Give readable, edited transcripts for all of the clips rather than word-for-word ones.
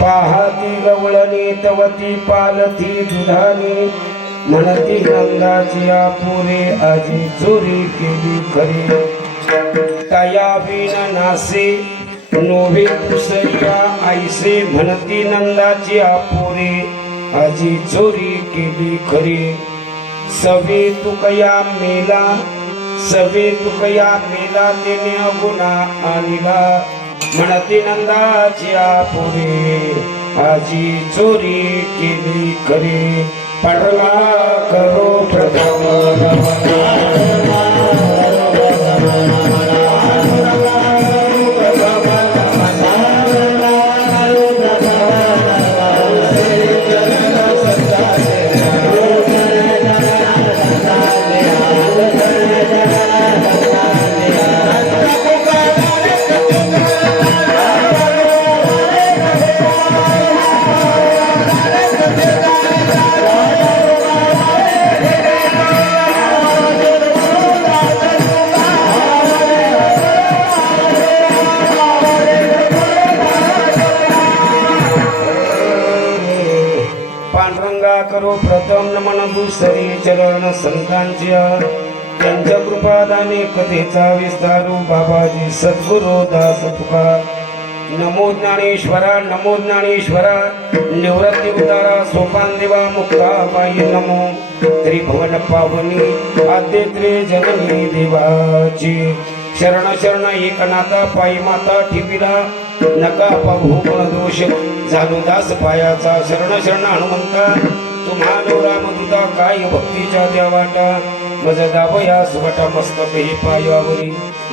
पाहती गवळणी तवती पालथी दुधानी म्हणती नंदाची आपुरे आजी चोरी केली खरी तया बिन नासे नोवे दुसऱ्या आईसे म्हणती नंदाची आपुरे आजी चोरी केली खरी सवे तुकया मेला सवे तुकया मेला तेने गुन्हा आणला म्हणती नंदाची आपुरे आजी चोरी केली खरी पांडुरंगा करो प्रथम करो प्रथम नमन दुसरी चरण संतांच्या त्यांच्या कृपादाने कथेचा विस्तारू बाबाजी सद्गुरु दास तुका नमो ज्ञानेश्वरा निवृत्ती उतारा सोपान देवा मुक्ता बाई नमो त्रिभुवन पावनी आद्यत्रे जननी देवाची शरण शरण एकनाथा पायी माता ठेविला नका पाहू गुण दोष झालो दास पायाचा शरण शरण हनुमंता तुम्हाला रामदूता काय भक्तीच्या देवाटा मज दाबया सुबटा मस्तक हे पायावरी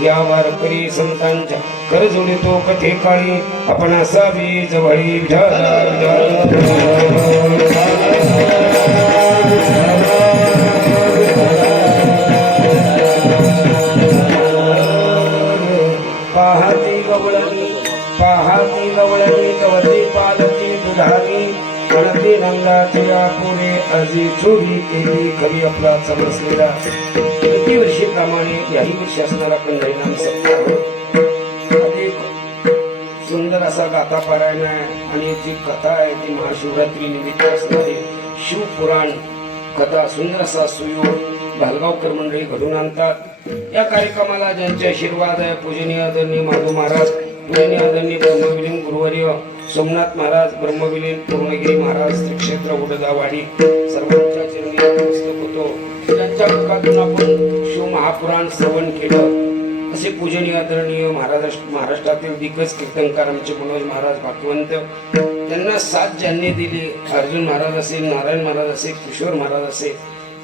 या वारकरी संतांच्या कर जोडितो कथे काळी आपण असावी जवळी पाहती गवळणी तवती पालती दुधानी म्हणती नंदाची आपुरे आजी चोरी केली खरी आपला समजलेला किती वर्षी प्रमाणे याही वर्षी असणारा पंढरीनाम सप्ताह अधिक सुंदर असा गाथा पारायण आहे आणि जी कथा आहे ती महाशिवरात्री निमित्त असणारी शिवपुराण कथा सुंदर असा सुयोग भालगावकर मंडळी घडून आणतात। या कार्यक्रमाला ज्यांचे आशीर्वाद आहे पूजनीय आदरणीय माधव महाराज, पूजनीय आदरणीय ब्रह्मविलीन गुरुवर्य सोमनाथ महाराज, ब्रह्मविलीन पूर्णगिरी महाराज, श्री क्षेत्र उडदावाडी सर्वांच्या चरणी नमस्कार होतो। त्यांच्या मुखातून आपण शिव महापुराण श्रवण केलं। असे पूजनीय आदरणीय महाराष्ट्रातील दिग्गज कीर्तनकार आमचे मनोज महाराज भाग्यवंत, त्यांना साथ ज्यांनी दिली, अर्जुन महाराज असेल, नारायण महाराज असेल, किशोर महाराज असेल,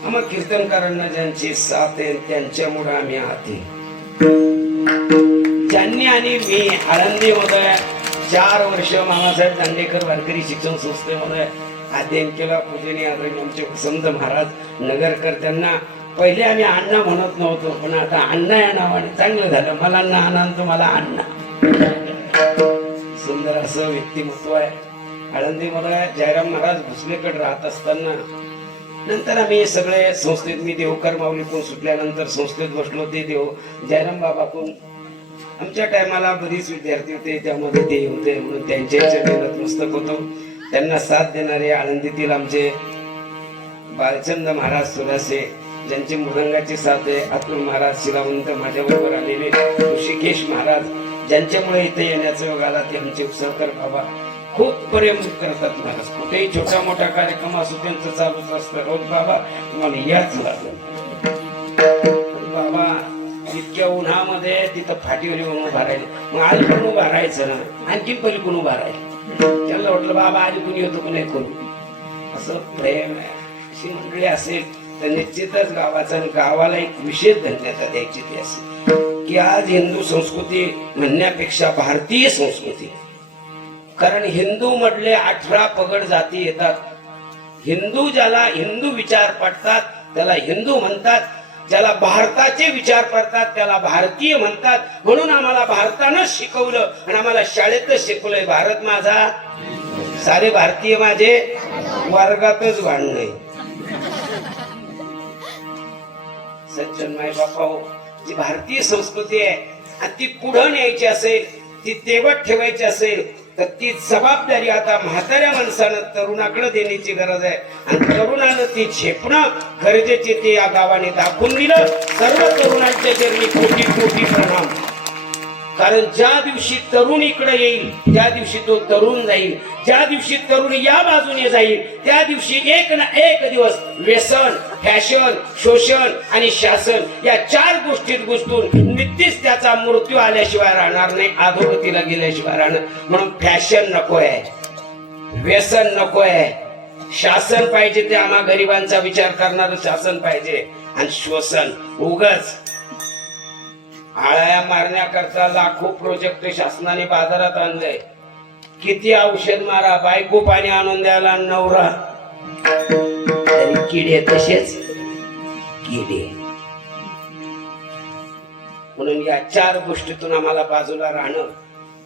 आम्हा कीर्तनकारांना ज्यांची साथ आहे त्यांच्यामुळे आम्ही आहात। ज्यांनी आणि मी आळंदीमध्ये 4 वर्ष मामासाहेब दांडेकर वारकरी शिक्षण संस्थेमध्ये अध्ययन केला। पूजनीय आदरणीय आमचे वसंत महाराज नगरकर, त्यांना पहिले आम्ही अण्णा म्हणत नव्हतो, पण आता अण्णा या नावाने चांगलं झालं। मला नाना तुम्हाला अण्णा, सुंदर असं व्यक्तिमत्व आहे। आळंदीमध्ये जयराम महाराज भोसलेकडे राहत असताना नंतर आम्ही सगळे संस्थेत, मी देवकर माऊलीतून सुटल्यानंतर संस्थेत बसलो। ते जयराम बाबाकडून आमच्या टायमाला बरीच विद्यार्थी होते, त्यामध्ये ते होते म्हणून त्यांच्या चरणी नतमस्तक होतो। त्यांना साथ देणारे आळंदीतील आमचे बालचंद महाराज सुरासे, ज्यांची मृदंगाची साथ आहे, अतुल महाराज शिलावंत, माझ्याबरोबर आलेले ऋषिकेश महाराज, ज्यांच्यामुळे इथे येण्याचा योग आला ते आमचे उसळकर बाबा खूप प्रेम करतात महाराज। कुठेही छोटा मोठा कार्यक्रम असो त्यांचं चालूच असतं, रोज बाबा तुम्हाला याच लागलं। बाबा इतक्या उन्हामध्ये तिथं फाटीवर येऊन उभा राहिले, मग आज पण उभा राहायचं ना, आणखी पलीकडून उभा राहील। त्यांना वाटलं बाबा आधी कोणी होतो कोणी करू, असं प्रेम आहे। अशी मंडळी असेल तर निश्चितच गावाचा आणि गावाला एक विशेष धन्यता द्यायची ती असेल की आज हिंदू संस्कृती म्हणण्यापेक्षा भारतीय संस्कृती, कारण हिंदू मधले 18 पगड जाती येतात। हिंदू ज्याला हिंदू विचार पडतात त्याला हिंदू म्हणतात, ज्याला भारताचे विचार पडतात त्याला भारतीय म्हणतात। म्हणून आम्हाला भारतानं शिकवलं आणि आम्हाला शाळेतच शिकवलंय, भारत माझा सारे भारतीय माझे, वर्गातच भांडणे। सज्जन माय बापा हो, जी भारतीय संस्कृती आहे आणि ती पुढं न्यायची असेल, ती तेवत ठेवायची असेल, तर ती जबाबदारी आता म्हाताऱ्या माणसानं तरुणाकडे देण्याची गरज आहे. आणि तरुणानं ती झेपणं गरजेचे ते या गावाने दाखवून दिलं. सर्व तरुणांच्या चरणी कोटी कोटी प्रणाम. कारण ज्या दिवशी तरुण इकडे येईल त्या दिवशी तो तरुण जाईल. ज्या दिवशी तरुण या बाजूने जाईल त्या दिवशी एक ना एक दिवस व्यसन, फॅशन, शोषण आणि शासन या 4 गोष्टीत घुसतून नित्तीच त्याचा मृत्यू आल्याशिवाय राहणार नाही, अधोगतीला गेल्याशिवाय राहणार. म्हणून फॅशन नकोय, व्यसन नकोय, शासन पाहिजे, ते आम्हा गरिबांचा विचार करणारं शासन पाहिजे. आणि शोषण उगाच आळ्या मारण्याकरता लाखो प्रोजेक्ट शासनाने बाजारात आणले. किती औषध मारा, बायको पाणी आणून द्यायला नवरा, तरी किडे तसेच किडे. म्हणून या 4 गोष्टीतून आम्हाला बाजूला राहणं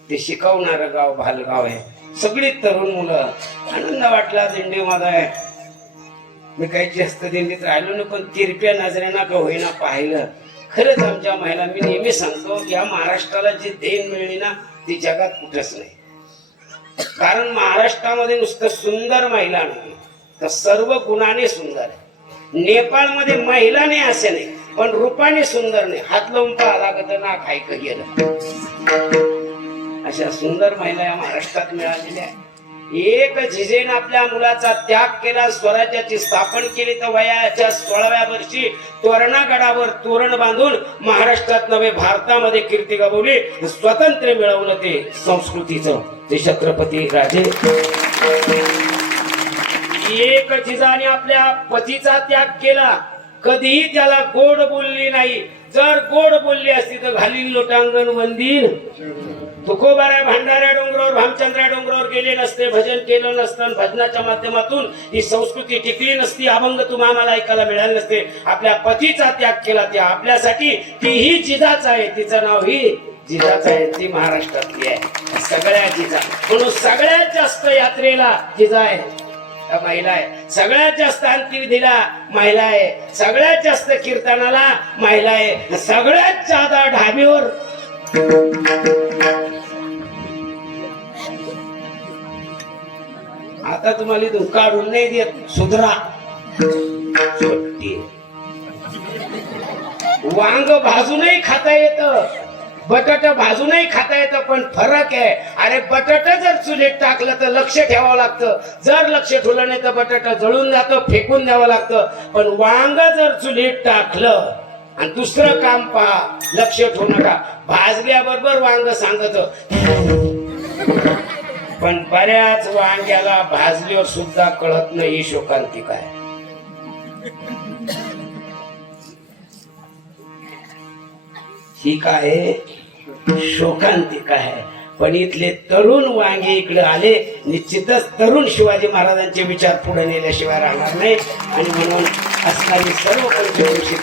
ते शिकवणारं गाव भालगाव आहे. सगळी तरुण मुलं. आनंद वाटला दिंडीमध्ये. मी काही जास्त दिंडीत राहिलो नाही, पण तिरप्या नजरेना का होईना पाहिलं. खरंच आमच्या महिला, मी नेहमी सांगतो, या महाराष्ट्राला जी देण मिळली ना ती जगात कुठंच नाही. कारण महाराष्ट्रामध्ये नुसतं सुंदर महिला नाही, तर सर्व गुणाने सुंदर आहे. नेपाळमध्ये महिला नाही असे नाही, पण रूपाने सुंदर नाही. हात लावून पाहा तर ना खाय गेलं. अशा सुंदर महिला या महाराष्ट्रात मिळालेल्या आहेत. एक जिजेने आपल्या मुलाचा त्याग केला, स्वराज्याची स्थापन केली, तर वयाच्या 16व्या वर्षी तोरणागडावर तोरण बांधून महाराष्ट्रात नव्हे भारतामध्ये कीर्ती गवली. स्वतंत्र मिळवलं ते संस्कृतीचं ते छत्रपती राजे. एक जिजाने आपल्या पतीचा त्याग केला, कधीही त्याला गोड बोलली नाही. जर गोड बोलली असती तर घालील लोटांगण वंदील. तुकोबारा भांडाऱ्या डोंगरावर, भामचंद्रा डोंगरावर गेले नसते, भजन केलं नसतं, भजनाच्या माध्यमातून ही संस्कृती टिकली नसती, अभंग तुम्हाला आम्हाला ऐकायला मिळाले नसते. आपल्या पतीचा त्याग केला, त्या आपल्यासाठी तीही जिजाच आहे. तिचं नाव ही जिजाच आहे. ती महाराष्ट्रातली आहे, सगळ्या जिजा. म्हणून सगळ्यात जास्त यात्रेला जिजा आहे, महिला आहे. सगळ्यात जास्त अंत्यविधीला महिला आहे. सगळ्यात जास्त कीर्तनाला महिला आहे. सगळ्यात जादा ढाबीवर आता तुम्हाला इथून काढून नाही देत, सुधरा. वांग भाजूनही खाता येतं, बटाट भाजूनही खाता येतं, पण फरक आहे. अरे बटाट जर चुलीत टाकलं तर लक्ष ठेवावं लागतं, जर लक्ष ठेवलं नाही तर बटाट जळून जातं, फेकून द्यावं लागतं. पण वांग जर चुलीत टाकलं आणि दुसरं काम पहा, लक्ष ठेवू नका. भाजल्याबरोबर वांग सांगत, पण बऱ्याच वांग्याला भाजल्यावर सुद्धा कळत नाही ही शोकांतिका आहे. ही काय शोकांतिका आहे. पण इथले तरुण वांगे इकडे आले, निश्चितच तरुण शिवाजी महाराजांचे विचार पुढे नेल्याशिवाय राहणार नाही. आणि म्हणून असणारी सर्व महाराजांची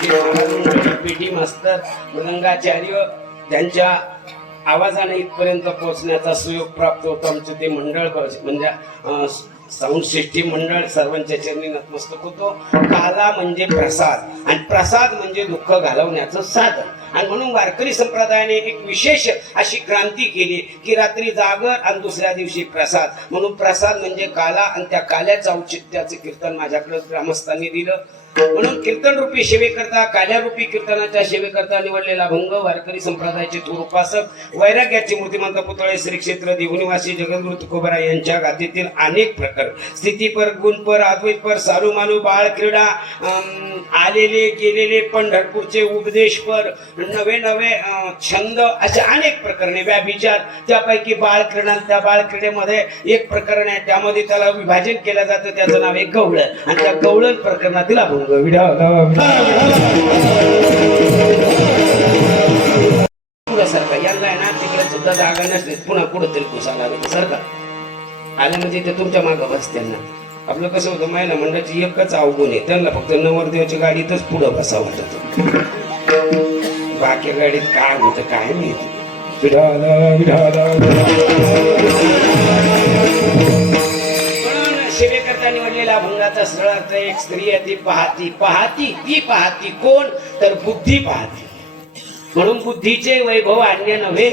पेटी मास्तर मृदंगाचार्य त्यांच्या आवाजाने इथपर्यंत पोहोचण्याचा सुयोग प्राप्त होतो. आमचं ते मंडळ म्हणजे साऊंड सिस्टीम मंडळ सर्वांच्या चरणी नतमस्तक होतो. काला म्हणजे प्रसाद आणि प्रसाद म्हणजे दुःख घालवण्याचं साधन. आणि म्हणून वारकरी संप्रदायाने एक विशेष अशी क्रांती केली की रात्री जागर आणि दुसऱ्या दिवशी प्रसाद. म्हणून प्रसाद म्हणजे काला आणि त्या काल्याचं औचित्याचं कीर्तन माझ्याकडे ग्रामस्थांनी दिलं. म्हणून कीर्तन रूपी सेवेकरता, काल्या रूपी कीर्तनाच्या सेवेकरता निवडलेला भंग वारकरी संप्रदायाचे थोर उपासक, वैराग्याचे मूर्तिमंत पुतळे, श्री क्षेत्र देवनिवासी जगद्गुरु तुकोबारा यांच्या गाथेतील अनेक प्रकार, स्थितीपर, गुणपर, अद्वैतपर, सालूमालू, बाळ क्रीडा, आलेले गेलेले, पंढरपूरचे उपदेशपर, नवे नवे छंद, असे अनेक प्रकरणे, व्याभिचार, त्यापैकी बाळ क्रीडा. त्या बाळ क्रीडेमध्ये एक प्रकरण आहे, त्यामध्ये त्याला विभाजन केलं जातं, त्याचं नाव आहे गवळण. आणि त्या गवळण प्रकरणातील अभंग सारखा यांना ना तिकडे सुद्धा जागा नसते, पुन्हा पुढे तरी पुसायला सारखा आलं म्हणजे ते तुमच्या मागं बसते ना. आपलं कसं होतं, महिला मंडळाची एकच अवगुण आहे, त्यांना फक्त नवरदेवाची गाडीतच पुढं बसा वाटत, बाकी गाडीत काय होतं काय माहिती. सेवेकरता निवडलेला अभंगाचा सरळ अर्थ, एक स्त्री आहे ती पाहती, ती पाहती कोण तर बुद्धी पाहती. म्हणून बुद्धीचे वैभव अन्य नव्हे.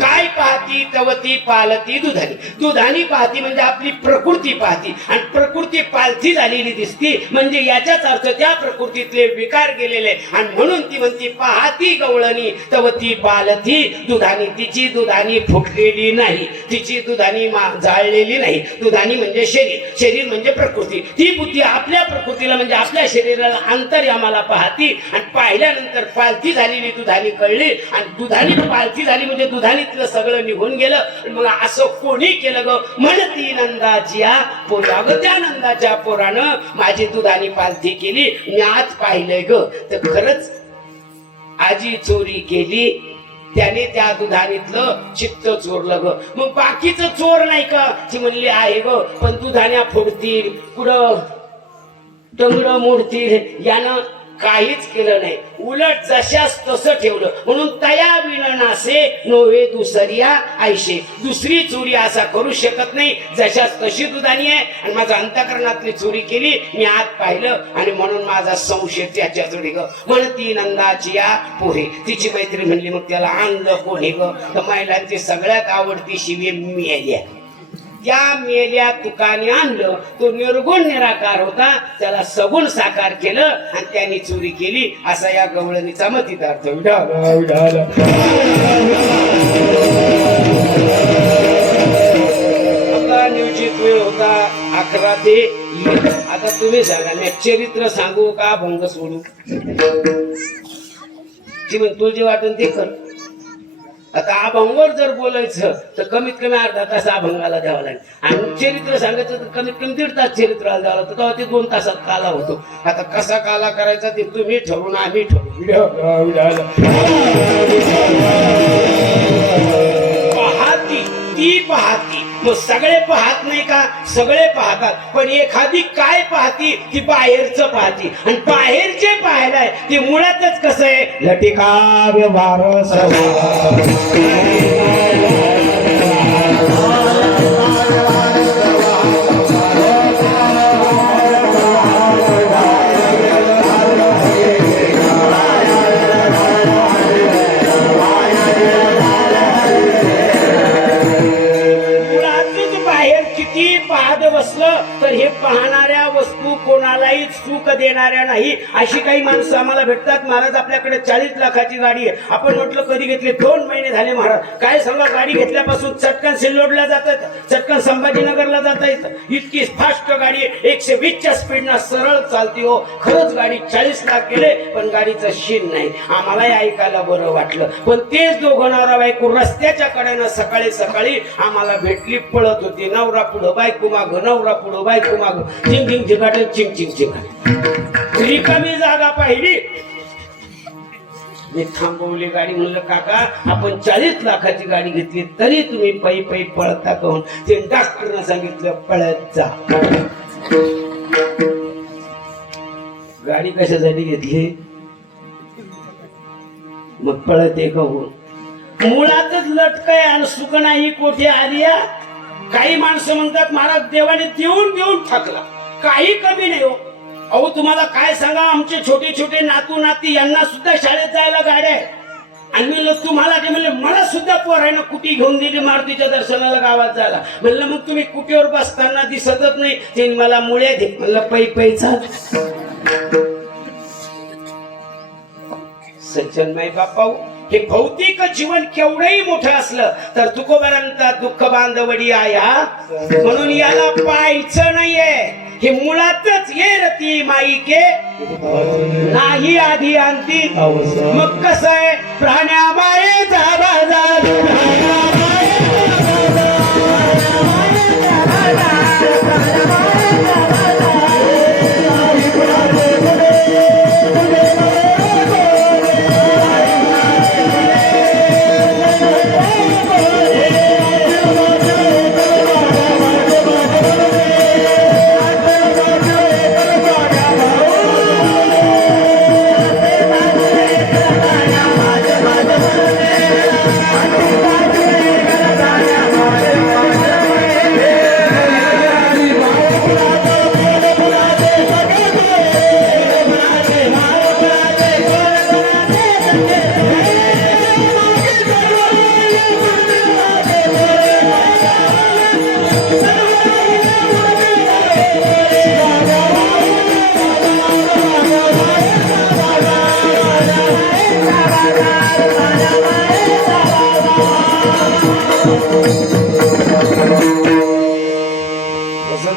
काय पाहती तवती पालती दुधानी. दुधानी पाहती म्हणजे आपली प्रकृती पाहती आणि प्रकृती पालथी झालेली दिसती म्हणजे याचाच अर्थ त्या प्रकृतीतले विकार गेलेले आणि म्हणून ती म्हणती पाहती गवळणी तवती पालथी दुधानी. तिची दुधानी फुटलेली नाही, तिची दुधानी जाळलेली नाही. दुधानी म्हणजे शरीर, शरीर म्हणजे प्रकृती. ती बुद्धी आपल्या प्रकृतीला म्हणजे आपल्या शरीराला अंतर्यामाला पाहती आणि पाहिल्यानंतर पालथी झालेली दुधानी कळली आणि दुधानी पालथी झाली म्हणजे दुधानीतलं सगळं निघून गेलं. मग असं कोणी केलं ग म्हणती नंदाच्या पोरा ग. त्या नंदाच्या पोरानं माझी दुधानी पालथी केली. मी आज पाहिलंय ग तर खरंच आजी चोरी केली, त्याने त्या दुधानीतलं चित्त चोरलं ग. मग बाकीचं चोर नाही का? ती म्हणली आहे ग पण दुधान्या फोडतील, पुढं टंगड मोडतील, यानं काहीच केलं नाही. उलट जशास तसं ठेवलं. म्हणून तया विननासे नोवे दुसऱ्या आयशे. दुसरी चोरी असा करू शकत नाही. जशास तशी दुधानी आहे आणि माझ्या अंतःकरणातली चोरी केली मी आत पाहिलं आणि म्हणून माझा संशय त्याच्या जोडी ग. म्हणती नंदाची या पोहे. तिची मैत्री म्हणली मग त्याला आणलं कोणी ग तर महिलांची सगळ्यात आवडती शिवी मेल्या. त्या मेल्या तुकाने आणलं. तो निर्गुण निराकार होता, त्याला सगुण साकार केलं आणि त्यांनी चोरी केली असा या गवळणीचा मतितार्थ. आता नियोजित वेळ होता 11 ते 1. आता तुम्ही सांगा मी चरित्र सांगू का अभंग सोडू? जी म्हण तुला जे वाटून ते कर. आता अभंगावर जर बोलायचं तर कमीत कमी अर्धा तास अभंगाला द्यावा लागेल आणि चरित्र सांगायचं तर कमीत कमी 1.5 तास चरित्राला द्यावं लागतं. तेव्हा ते 2 तासात काला होतो. आता कसा काला करायचा ते तुम्ही ठरवून आम्ही ठरवू. पाहती ती पाहती. मग सगळे पाहत नाही का? सगळे पाहतात पण एखादी काय पाहती? ती बाहेरचं पाहती आणि बाहेरचे पाहायलाय ते मुळातच कसं आहे लटिका व्यवहार बसलं तर हे पाहणाऱ्या वस्तू कोणालाही सुख देणाऱ्या नाही. अशी काही माणसं आम्हाला भेटतात. महाराज आपल्याकडे 40 लाखाची गाडी आहे. आपण म्हटलं कधी घेतली? 2 महिने झाले महाराज. काय सांगा गाडी घेतल्यापासून चटकन सिल्लोडला जातात, चटकन संभाजीनगरला जाता येतं. इतकी फास्ट गाडी आहे. 120च्या स्पीडनं सरळ चालती हो. खरंच गाडी 40 लाख गेले पण गाडीचं शीन नाही. आम्हालाही ऐकायला बरं वाटलं. पण तेच दोघं नवरा बायको रस्त्याच्या कडेनं सकाळी सकाळी आम्हाला भेटली, पळत होती. नवरा पुढं बायको माग, नवरा पुढं बायको माग, चिंग चिंग चिंगाट चिंग चिंग चिंगाट. रिकामी जागा पाहिली मी थांबवली गाडी. म्हणलं काका आपण 40 लाखाची गाडी घेतली तरी तुम्ही पै पै पळता कहून? ते डॉक्टरनं सांगितलं पळत जा. गाडी कशासाठी घेतली? मग पळते कहून? मुळातच लटकाय आणि सुख नाही कोठे आली. काही माणसं म्हणतात महाराज देवाने देऊन देऊन थकला. काही कमी नाही हो. अहो तुम्हाला काय सांगा, आमचे छोटे छोटे नातू नाती यांना सुद्धा शाळेत जायला गाड्या आहे. आणि म्हणलं तुम्हाला ते म्हणले मला सुद्धा पोरायनं कुटी घेऊन दिली मारुतीच्या दर्शनाला गावात जायला. म्हणलं मग तुम्ही कुटीवर बसताना दिसतच नाही. ते मला मुळे दे. म्हणलं पै पैचा सज्जन माई बापा. हे भौतिक जीवन केवढंही मोठं असलं तर तुकोबारांचा दुःख बांधवडी आया म्हणून याला पाहायचं नाहीये. हे मुळातच ये रती माईके नाही आधी आणती. मग कसं आहे प्राण्या मायेचा बाजार.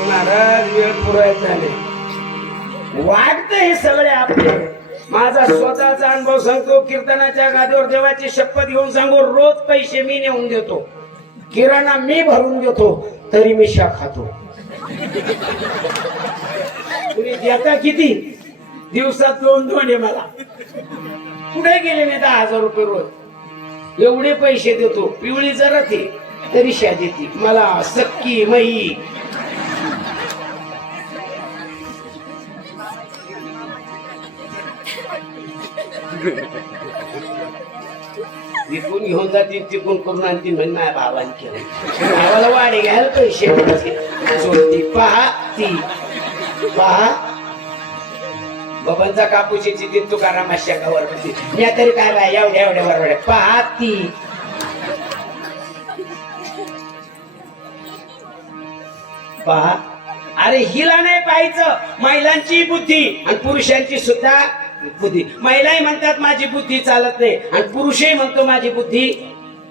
महाराज वेळ पुरायचा नाही वाटतं हे सगळे आपले. माझा स्वतःचा अनुभव सांगतो. कीर्तनाच्या गादीवर देवाची शपथ घेऊन सांगू, रोज पैसे मी नेऊन देतो, किराणा मी भरून देतो, तरी मी शा खातो. तुम्ही देता किती? दिवसात 2 आहे मला. कुठे गेले नाही 10,000 रुपये रोज. एवढे पैसे देतो. पिवळी जरा ते तरी शा देते मला. सक्की मई विकून घेऊन जाते, तिकून करून आणते. म्हणणार भावाने केलं, भावाला वाढे घ्यायला पैसे जोडती. पहा ती पहा बाबांचा कापूशीची ती तुकाराम शाखावर मी तरी काय बाय एवढ्या एवढ्या बरोबर. पहा ती पहा. अरे हिला नाही पाहायचं. महिलांची बुद्धी आणि पुरुषांची सुद्धा बुद्धी. महिलाही म्हणतात माझी बुद्धी चालत नाही, आणि पुरुषही म्हणतो माझी बुद्धी,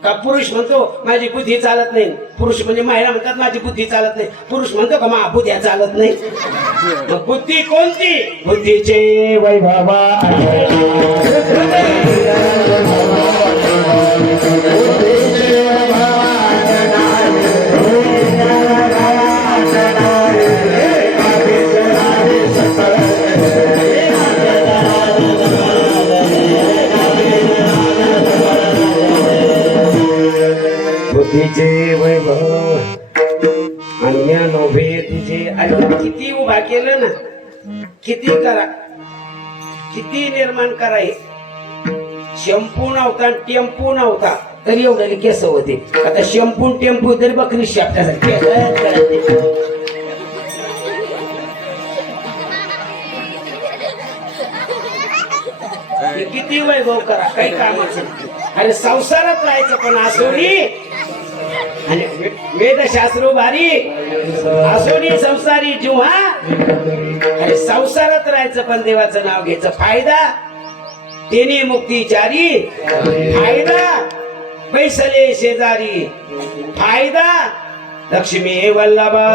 का पुरुष म्हणतो माझी बुद्धी चालत नाही. पुरुष म्हणजे महिला म्हणतात माझी बुद्धी चालत नाही, पुरुष म्हणतो का मा बुद्ध्या चालत नाही. मग बुद्धी कोणती? बुद्धीचे वैभव बुद्धीचे वैभव अन्य नव्हे तुझे. अरे किती उभा केलं ना, किती करा, किती निर्माण कराय. शॅम्पू नव्हता, टेम्पू नव्हता, तरी एवढे केस होते. आता शॅम्पू टेम्पू तरी बकरी शापटासाठी. किती वैभव करा, काही कामाचं. अरे संसारात राहायचं पण आसोनी, आणि वेदशास्त्र भारी आसोनी संसारी जेव्हा. अरे संसारात राहायचं पण देवाचं नाव घ्यायचं. फायदा तेने मुक्तीचारी, फायदा बैसले शेजारी, फायदा लक्ष्मी वल्लभा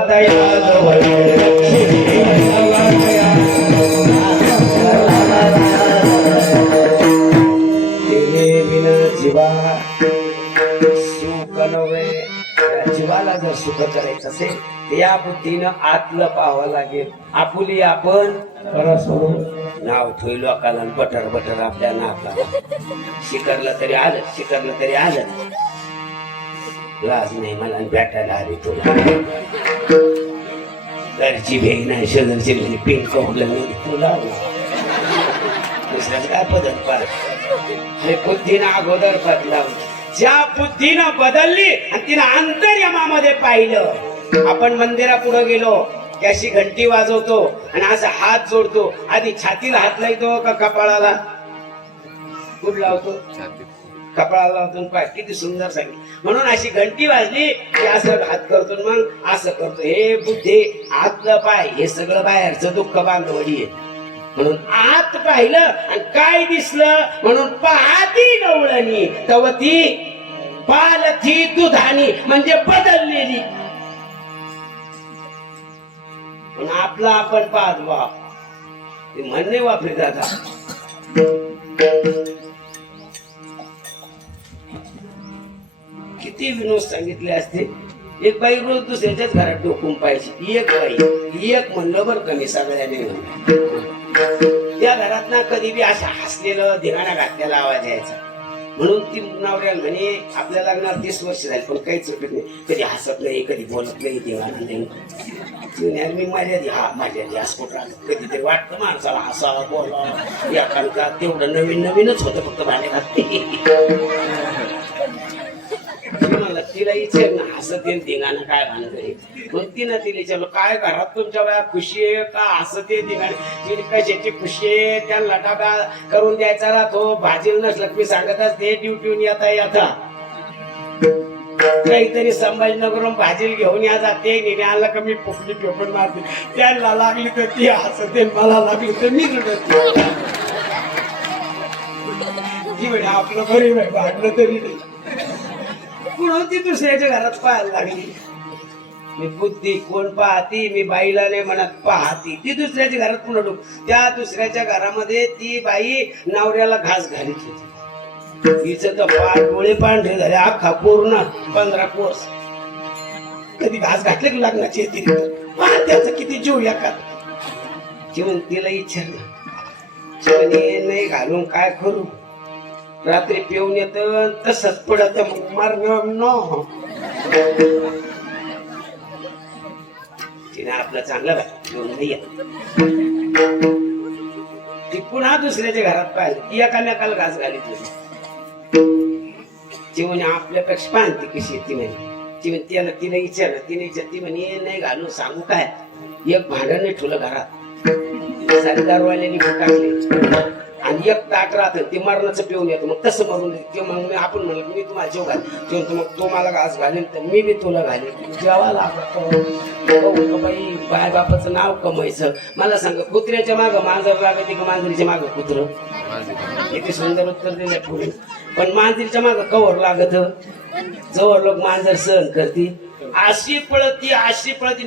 जीवा सुख नव्हे. जीवाला जर सुख करायचं असेल तर या बुद्धीनं आतलं पाहावं लागेल. आपुली आपण नाव ठेवू लोकाला, बटर बटर आपल्या नाकाला. शिकरलं तरी आलं, शिकरलं तरी आलं. लाज नाही मला भेटायला आली तुला. घरची भेग नाही, शेजारची म्हणजे पिंक कवलं नाही तुला. दुसऱ्याच काय पदर पार बुद्धीनं अगोदर बदलावं. ज्या बुद्धीनं बदलली आणि तिनं अंतर्यमामध्ये पाहिलं. आपण मंदिरापुढे गेलो की अशी घंटी वाजवतो आणि असा हात जोडतो. आधी छातीला हात लावतो का कपाळाला? कुठं लावतो? कपाळाला लावतो. पाय किती सुंदर सांगितलं. म्हणून अशी घंटी वाजली की असं हात करतो, मग असं करतो. हे बुद्धी आतलं पाय, हे सगळं बाहेरचं दुःख बांधवडी आहे. म्हणून आत पाहिलं आणि काय दिसलं, म्हणून पाहती गवळणी तवती पालथी दुधानी, म्हणजे बदललेली. पण आपला आपण पाहत वा ते म्हणणे वापरे जाता. किती विनोद सांगितले असते. एक बाई रोज दुसऱ्याच्याच घरात डोकून पाहिजे. एक बाई, एक म्हणलं बरं कमी सगळ्याने. त्या घरात ना कधी बी अशा हसलेलं धिंगाणा घातलेला आवाज यायचा. म्हणून ती नवऱ्याला म्हणे आपल्या लग्नाला 30 वर्ष झाली पण काहीच उपयोग नाही. कधी हसत नाही, कधी बोलत नाही, धिंगाणा नाही. मी माझ्या हसपोट राहतो. कधीतरी वाटतं माणसाला हसावं बोलावं. या काळात तेवढं नवीन नवीनच होतं फक्त भांडे घातले. तिला विचार ना हसत येईल धिंगाणं काय भानगड. मग तिनं तिला विचारलं काय घरात तुमच्या वेळा खुशी आहे का? हसत ये धिंगाणे. तिने कशाची खुशी आहे? त्यांना डबा करून द्यायचा राहतो. भाजीला नसलं मी सांगत असते ड्युटीहून येता काहीतरी संभाजीनगरून भाजीला घेऊन या जाते. निने आला का मी पोपली पेपण मारते. त्यांना लागली तर ती हसते, मला लागली तर मी रडते. ती म्हणे आपलं गरीब आहे भांडलं तरी नाही. म्हणून ती दुसऱ्याच्या घरात पाहायला लागली. मी बुद्धी कोण पाहती, मी बाईला नाही म्हणत पाहती. ती दुसऱ्याच्या घरात पुन्हा त्या दुसऱ्याच्या घरामध्ये ती बाई नवऱ्याला घास घालीत होती. तिचं तर पाठ डोळे पांढरे झाले, अख्खा पूर्ण 15 कोर्स. कधी घास घातले की लग्नाची येते त्याचं किती जीव एका. जीवन तिला विचारलं, जीवन नाही घालून काय करू. रात्री पिऊन येत तसंच पडत मरण. तिने आपलं चांगलं घेऊन नाही येत. ती पुन्हा दुसऱ्याच्या घरात पाहिलं की एकामेकाला घास घालीत होती. ती म्हणे आपल्यापेक्षा पाहते कशी येते म्हणे. ती म्हणे त्याला तिने विचारलं, ती म्हणे नाही घालून सांगू काय, एक भांडण नाही ठेवलं घरात, सारी दारूवाल्यानी टाकले आणि एक ताट राहत ते मरणाचं पिऊन येतो. मग तसं मरून ते मग आपण म्हणलं मी तुम्हाला जेव घाल, मग तो मला घास घालेल तर मी बी तुला घालेल. जेव्हा लागतो बाई बाय बापाचं नाव कमायचं. मला सांग, कुत्र्याच्या मागं मांजर लागते का मांजरीच्या मागं कुत्र? किती सुंदर उत्तर दिले पुढे. पण मांजरीच्या मागं कवर लागत, जवळ लोक मांजर सहन करते. अशी पळती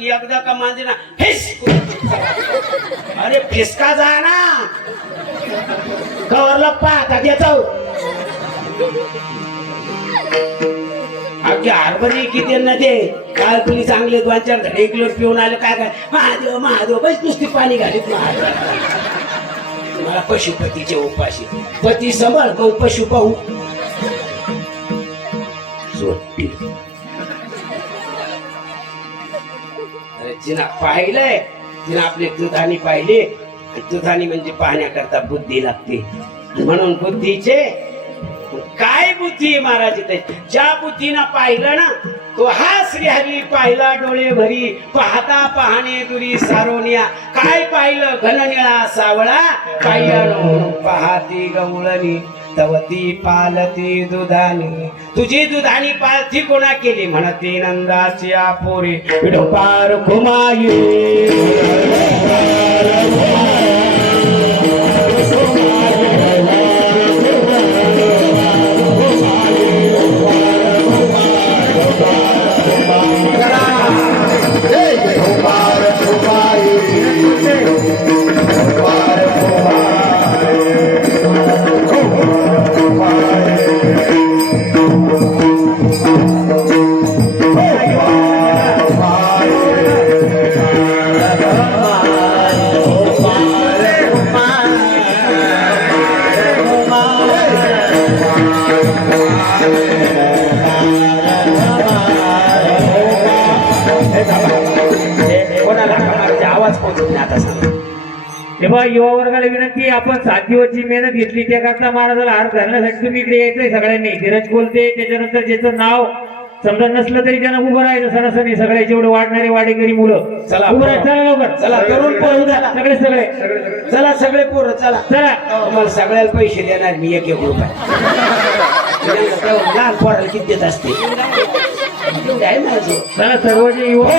एकदा का मांजरीना फेस, अरे फेसका जा ना कवरला पाहता त्याचा अगदी हरभरी किती ना ते काल तुम्ही चांगले 2-4 धडे किलो पिऊन आले. काय काय महादेव महादेव बस नुसती पाणी घालीत महादेव. तुम्हाला पशुपतीचे उपाशी पती सांभाळ गौ पशु पाहू जिना पाहिलंय तिने आपले दुधानी पाहिले. दुधानी म्हणजे पाहण्याकरता बुद्धी लागते. म्हणून बुद्धीचे काय बुद्धी महाराज, ज्या बुद्धीनं पाहिलं ना तो हा श्रीहरी पाहिला डोळे भरी, पाहता पाहणे दुरी सारोनिया. काय पाहिलं घननिळा सावळा, पाहिलं पाहती गवळणी तवती पालती दुधानी. तुझी दुधानी पालथी कोणा केली म्हणते नंदाची आपोरे विडोपार घुमाई. तेव्हा युवा वर्गाला विनंती, आपण 7 दिवसची मेहनत घेतली त्याकरता महाराजाला हार घालण्यासाठी तुम्ही इकडे यायचंय सगळ्यांनी. धीरज बोलते, त्याच्यानंतर ज्याचं नाव समजा नसलं तरी त्यांना उभं राहायचं. सणासणी सगळे जेवढे वाढणारे वाडेकरी मुलं चला उभं राहायचं. चला लवकर, चला तरुण पोरं सगळे सगळे चला सगळे पोरं चला चला. तुम्हाला सगळ्याला पैसे देणार मी 1-1 रुपये. लहान पोराला किती देत असते चला सर्व जे युवा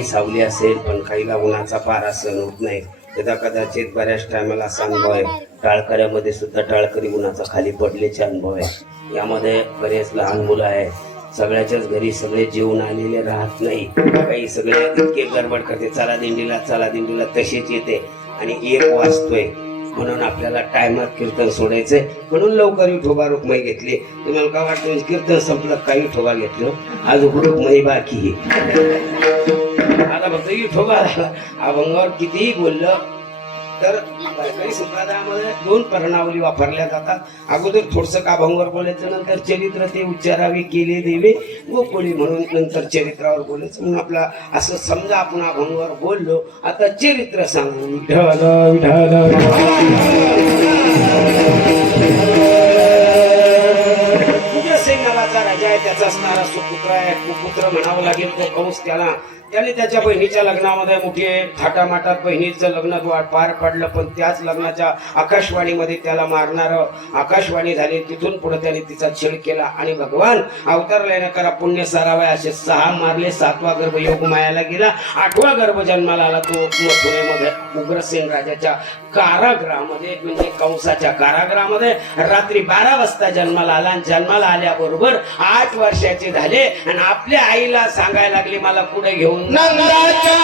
काही सावली असेल पण काहीला उन्हाचा पारा सहन होत नाही. त्याचा कदाचित बऱ्याच टायमाला असा अनुभव आहे. टाळकऱ्यामध्ये सुद्धा टाळकरी उन्हाचा खाली पडल्याचे अनुभव आहे. यामध्ये बरेच लहान मुलं आहेत. सगळ्याच्याच घरी सगळे जेवून आलेले राहत नाही. काही सगळे इतके गडबड करते, चला दिंडीला तसेच येते आणि 1 वाजतोय म्हणून आपल्याला टायमात कीर्तन सोडायचंय म्हणून लवकर विठोबा रुक्माई घेतली. तुम्हाला काय वाटतं कीर्तन संपलं काही विठोबा घेतलं, आज रुक्माई बाकी आता फक्त विठोबा अभंगावर कितीही बोललं तर वारकरी संप्रदायामध्ये 2 प्रणावली वापरल्या जातात. अगोदर थोडसं अभंगावर बोलायचं, नंतर चरित्र ते उच्चारावे केले देवे गोकुळी म्हणून नंतर चरित्रावर बोलायचं. म्हणून आपला असं समजा आपण अभंगावर बोललो, आता चरित्र सांगू. विठ्ठल विठ्ठल उग्रसेन नावाचा राजा आहे, त्याचा असणारा सुपुत्र आहे. कुपुत्र म्हणावं लागेल तो कंस. त्याने त्याच्या बहिणीच्या लग्नामध्ये मोठी थाटामाटात बहिणीचं लग्न पार पडलं, पण त्याच लग्नाच्या आकाशवाणीमध्ये त्याला मारणारं आकाशवाणी झाली. तिथून पुढे त्याने तिचा छळ केला आणि भगवान अवतारला करा पुण्य सारावय असे 6 मारले. 7वा गर्भ योग मायाला गेला. 8वा गर्भ जन्माला आला तो मथुरेमध्ये उग्रसेन राजाच्या कारागृहामध्ये, म्हणजे कंसाच्या कारागृहामध्ये रात्री 12 वाजता जन्माला आला. आणि जन्माला आल्याबरोबर 8 वर्षाचे झाले आणि आपल्या आईला सांगायला लागले मला पुढे घेऊन नंदाच्या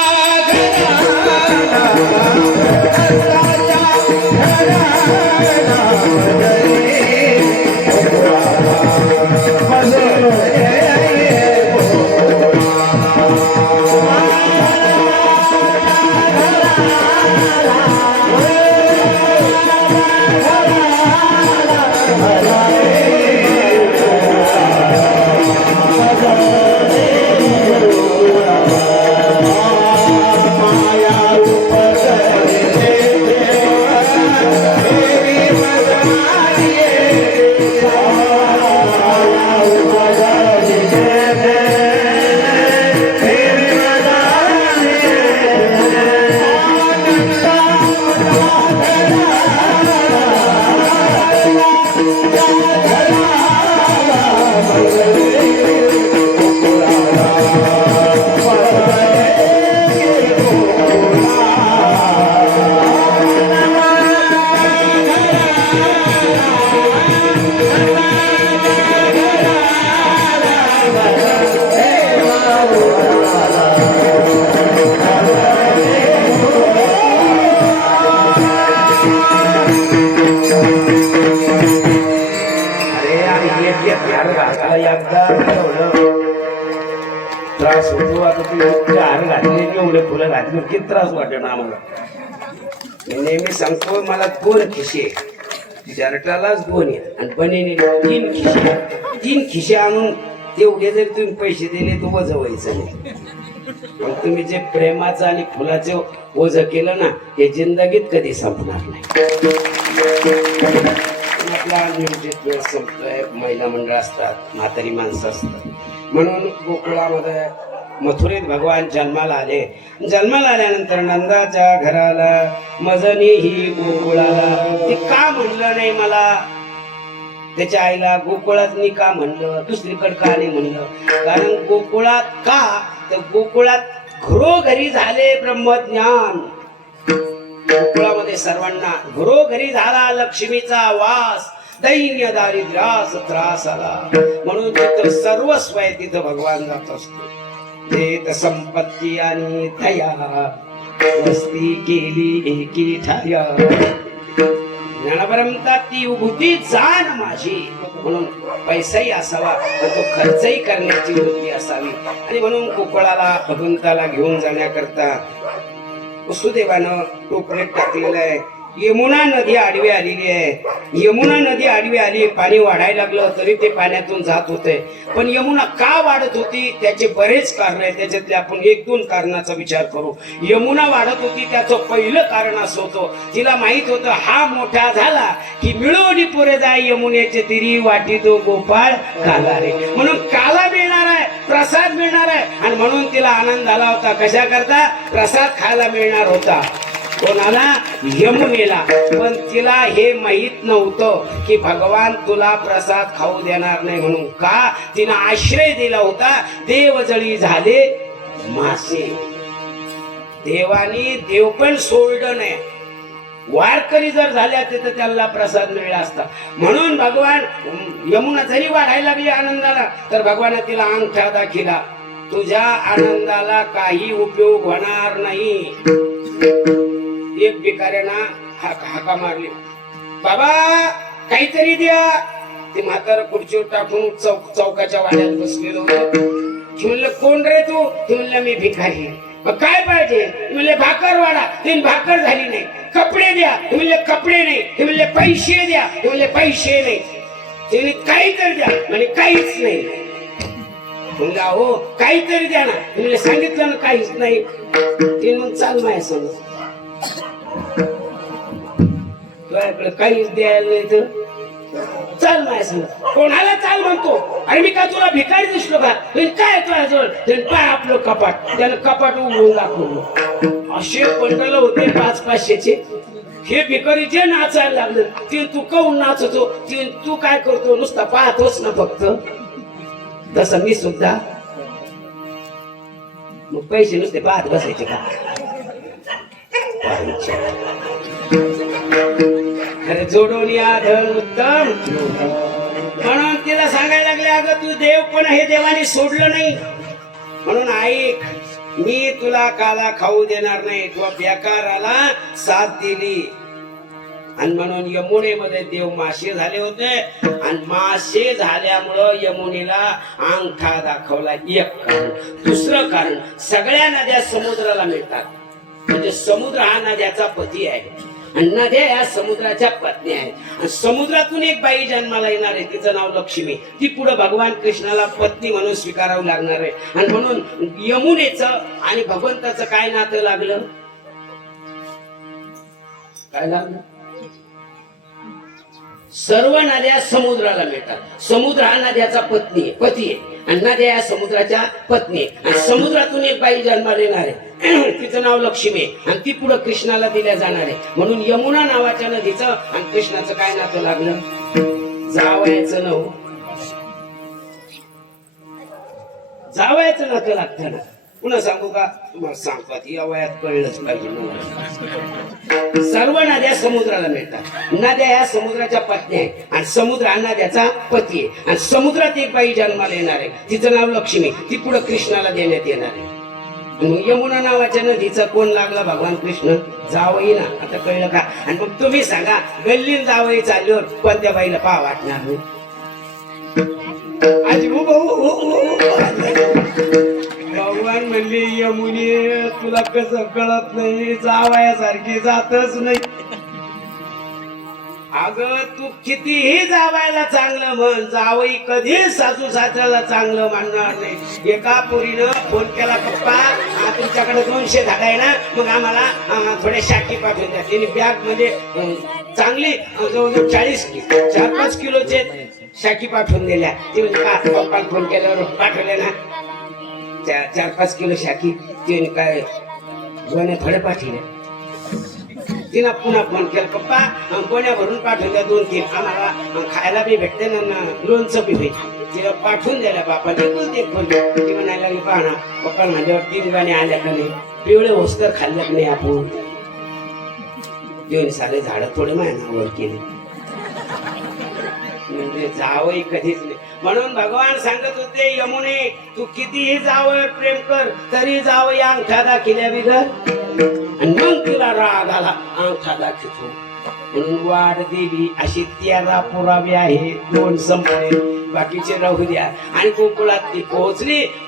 त्रास होतो. आता ते हार घातले एवढे फुलं घातले किती त्रास वाटत ना आम्हाला. नेहमी सांगतो मला 2 खिशे, शर्टालाच 2 आणि बनेने 3 खिशे. 3 खिशे आणून तेवढे जर तुम्ही पैसे दिले तर वज व्हायचं नाही. पण तुम्ही जे प्रेमाचं आणि फुलाचं ओझ केलं ना हे जिंदगीत कधी संपणार नाही. आपला नियोजित वेळ संपतोय. महिला मंडळ असतात, म्हातारी माणसं असतात. म्हणून गोकुळामध्ये मथुरेत भगवान जन्माला आले. जन्माला आल्यानंतर नंदाच्या घराला मजनी ही गोकुळाला. ते का म्हणलं नाही मला त्याच्या आईला गोकुळात मी का म्हणलं, दुसरीकडे का नाही म्हणलं? कारण गोकुळात का तर गोकुळात घरोघरी झाले ब्रह्मज्ञान. गोकुळामध्ये सर्वांना घरोघरी झाला लक्ष्मीचा वास. दैन्य दारिद्र्यास त्रास आला म्हणून तिथं सर्वस्व आहे, तिथं भगवान जात असतो. देत संपत्ती आणि दया वस्ती केली एकी ठाया. ज्ञानपरमता ती उभूती जाण माझी. म्हणून पैसाही असावा पण तो खर्चही करण्याची वृत्ती असावी. आणि म्हणून गोकुळाला भगवंताला घेऊन जाण्याकरता वसुदेवानं टोपल्यात टाकलेलं आहे. यमुना नदी आडवी आलेली आहे. यमुना नदी आडवी आली, पाणी वाढायला लागलं तरी ते पाण्यातून जात होते. पण यमुना का वाढत होती त्याचे बरेच कारण आहेत. त्याच्यातले आपण 1-2 कारणाचा विचार करू. यमुना वाढत होती त्याचं पहिलं कारण असं होतं, तिला माहित होतं हा मोठा झाला की मिळवणी पुरे जाय यमुनेचे तिरी वाटी तो गोपाळ काला रे. म्हणून काला मिळणार आहे, प्रसाद मिळणार आहे. आणि म्हणून तिला आनंद झाला होता. कशा करता? प्रसाद खायला मिळणार होता. कोणाला? यमुनेला. पण तिला हे माहित नव्हतं की भगवान तुला प्रसाद खाऊ देणार नाही. म्हणून का? तिनं आश्रय दिला होता. देवजळी झाले मासे. देवानी देव पण सोडलं नाही. वारकरी जर झाल्या तर त्याला प्रसाद मिळला असता. म्हणून भगवान यमुना जरी वाढायला लागली आनंदाला तर भगवान तिला अंगठा दाखिला, तुझ्या आनंदाला काही उपयोग होणार नाही. एक भिकाऱ्याना हाका मारली, बाबा काहीतरी द्या. ते म्हातारा खुर्चीवर टाकून चौकाच्या वाड्यात बसलेलो होतो. म्हणलं कोण रे तू? ते म्हणलं मी भिकारी. मग काय पाहिजे? म्हणले भाकर वाढा. तीन भाकर झाली नाही. कपडे द्या. म्हणले कपडे नाही. ते म्हणले पैसे द्या. म्हणले पैसे नाही. ते म्हणले काहीतरी द्या. म्हणजे काहीच नाही. म्हणलं हो काहीतरी द्या ना. म्हणले सांगितलं ना काहीच नाही. ते मग चाल माझ्या सांग, तुझ्याकडे काहीच द्यायला नाही तर चाल माझ्या सांग. कोणाला चाल म्हणतो? अरे मी काय तुला भिकारी दिसलो का? काय तुझ्याजवळ? पाय आपलं कपाट. त्यानं कपाट उघडून दाखवलं. असे बंडल होते 500-500चे. हे भिकारी जे नाचायला लागलं ते तू काऊन नाचतो? ते तू काय करतो? नुसता पाहतोच ना फक्त. तसं मी सुद्धा. मग पैसे नुसते पाहत बसायचे का? अरे जोडून या धन उत्तम. म्हणून तिला सांगायला लागले, अगं तू देव पण हे देवाने सोडलं नाही. म्हणून ऐक, मी तुला काला खाऊ देणार नाही. तू बेकाराला साथ दिली. आणि म्हणून यमुनेमध्ये देव मासे झाले होते. आणि मासे झाल्यामुळं यमुनेला अंगठा दाखवला. एक कारण. दुसरं कारण, सगळ्या नद्या समुद्राला मिळतात. म्हणजे समुद्र हा नद्याचा पती आहे आणि नद्या या समुद्राच्या पत्नी आहेत. आणि समुद्रातून एक बाई जन्माला येणार आहे, तिचं नाव लक्ष्मी. ती पुढे भगवान कृष्णाला पत्नी म्हणून स्वीकारावं लागणार आहे. आणि म्हणून यमुनेचं आणि भगवंताचं काय नातं लागलं? काय लागलं? सर्व नद्या समुद्राला मिळतात. समुद्र हा नद्याचा पती आहे आणि नद्या या समुद्राच्या पत्नी आहे. आणि समुद्रातून एक बाई जन्माला येणार आहे, तिचं नाव लक्ष्मी आहे आणि ती पुढे कृष्णाला दिल्या जाणार आहे. म्हणून यमुना नावाच्या नदीचं आणि कृष्णाचं काय नातं लागलं? जावयाचं नाव. जावयाचं नातं लागतं ना. पुन्हा सांगू का? तुम्हाला सांगतात या वयात कळलंच पाहिजे. सर्व नद्या समुद्राला मिळतात. नद्या या समुद्राच्या पत्नी आहे आणि समुद्र हा नद्याचा पती आहे. आणि समुद्रात एक बाई जन्माला येणार आहे, तिचं नाव लक्ष्मी. ती पुढे कृष्णाला देण्यात येणार आहे. यमुना नावाच्या नदीचा कोण लागला? भगवान कृष्ण. जावई ना. आता कळलं का? आणि मग तुम्ही सांगा, गल्लीन जावई चालल्यावर कोणत्या बाईला पाहा वाटणार नाही? आजी भगवान म्हणले, यमुने तुला कसं कळत नाही? जावयासारखी जातच नाही. अगं तू कितीही जावायला चांगलं म्हण, जावई कधी सासू सासऱ्याला चांगलं मानणार नाही. एका पोरीनं फोन केला, पप्पा तुमच्याकडे 200 झाड आहे ना, मग आम्हाला थोड्या शाकी पाठवून द्या. तिने बॅग मध्ये चांगली जवळजवळ 4-5 किलोचे शाकी पाठवून दिल्या. ती म्हणजे पप्पाला फोन केल्यावर पाठवले ना 4-5 किलो शाकी. तिने काय गोण्या थोड्या पाठवल्या. तिला पुन्हा फोन केला, पप्पा गोण्या भरून पाठवल्या 2-3, आम्हाला खायला बी भेटते ना, लोणचं बी भेटते. तिला पाठवून दिल्या बापाने. बोलते फोन. ती म्हणायला लागली, पाहा पप्पा माझ्यावर 3 गाण्या आल्या का नाही? पिवळे होस्तर खाल्ल्यात नाही आपण. देऊन सारे झाड थोडे महिन्यावर केले. म्हणजे जावई कधीच नाही. म्हणून भगवान सांगत होते, यमुने तू कितीही जावयावर प्रेम कर तरी जावई अंगठा दाखिल्या बिगर. आणि मग तिला राग आला, अंगठा दाखवतो. म्हणून वाढ दिली. अशी 13 पुरावे आहे. 2 संपले, बाकीचे राहू द्या. आणि गोकुळात ती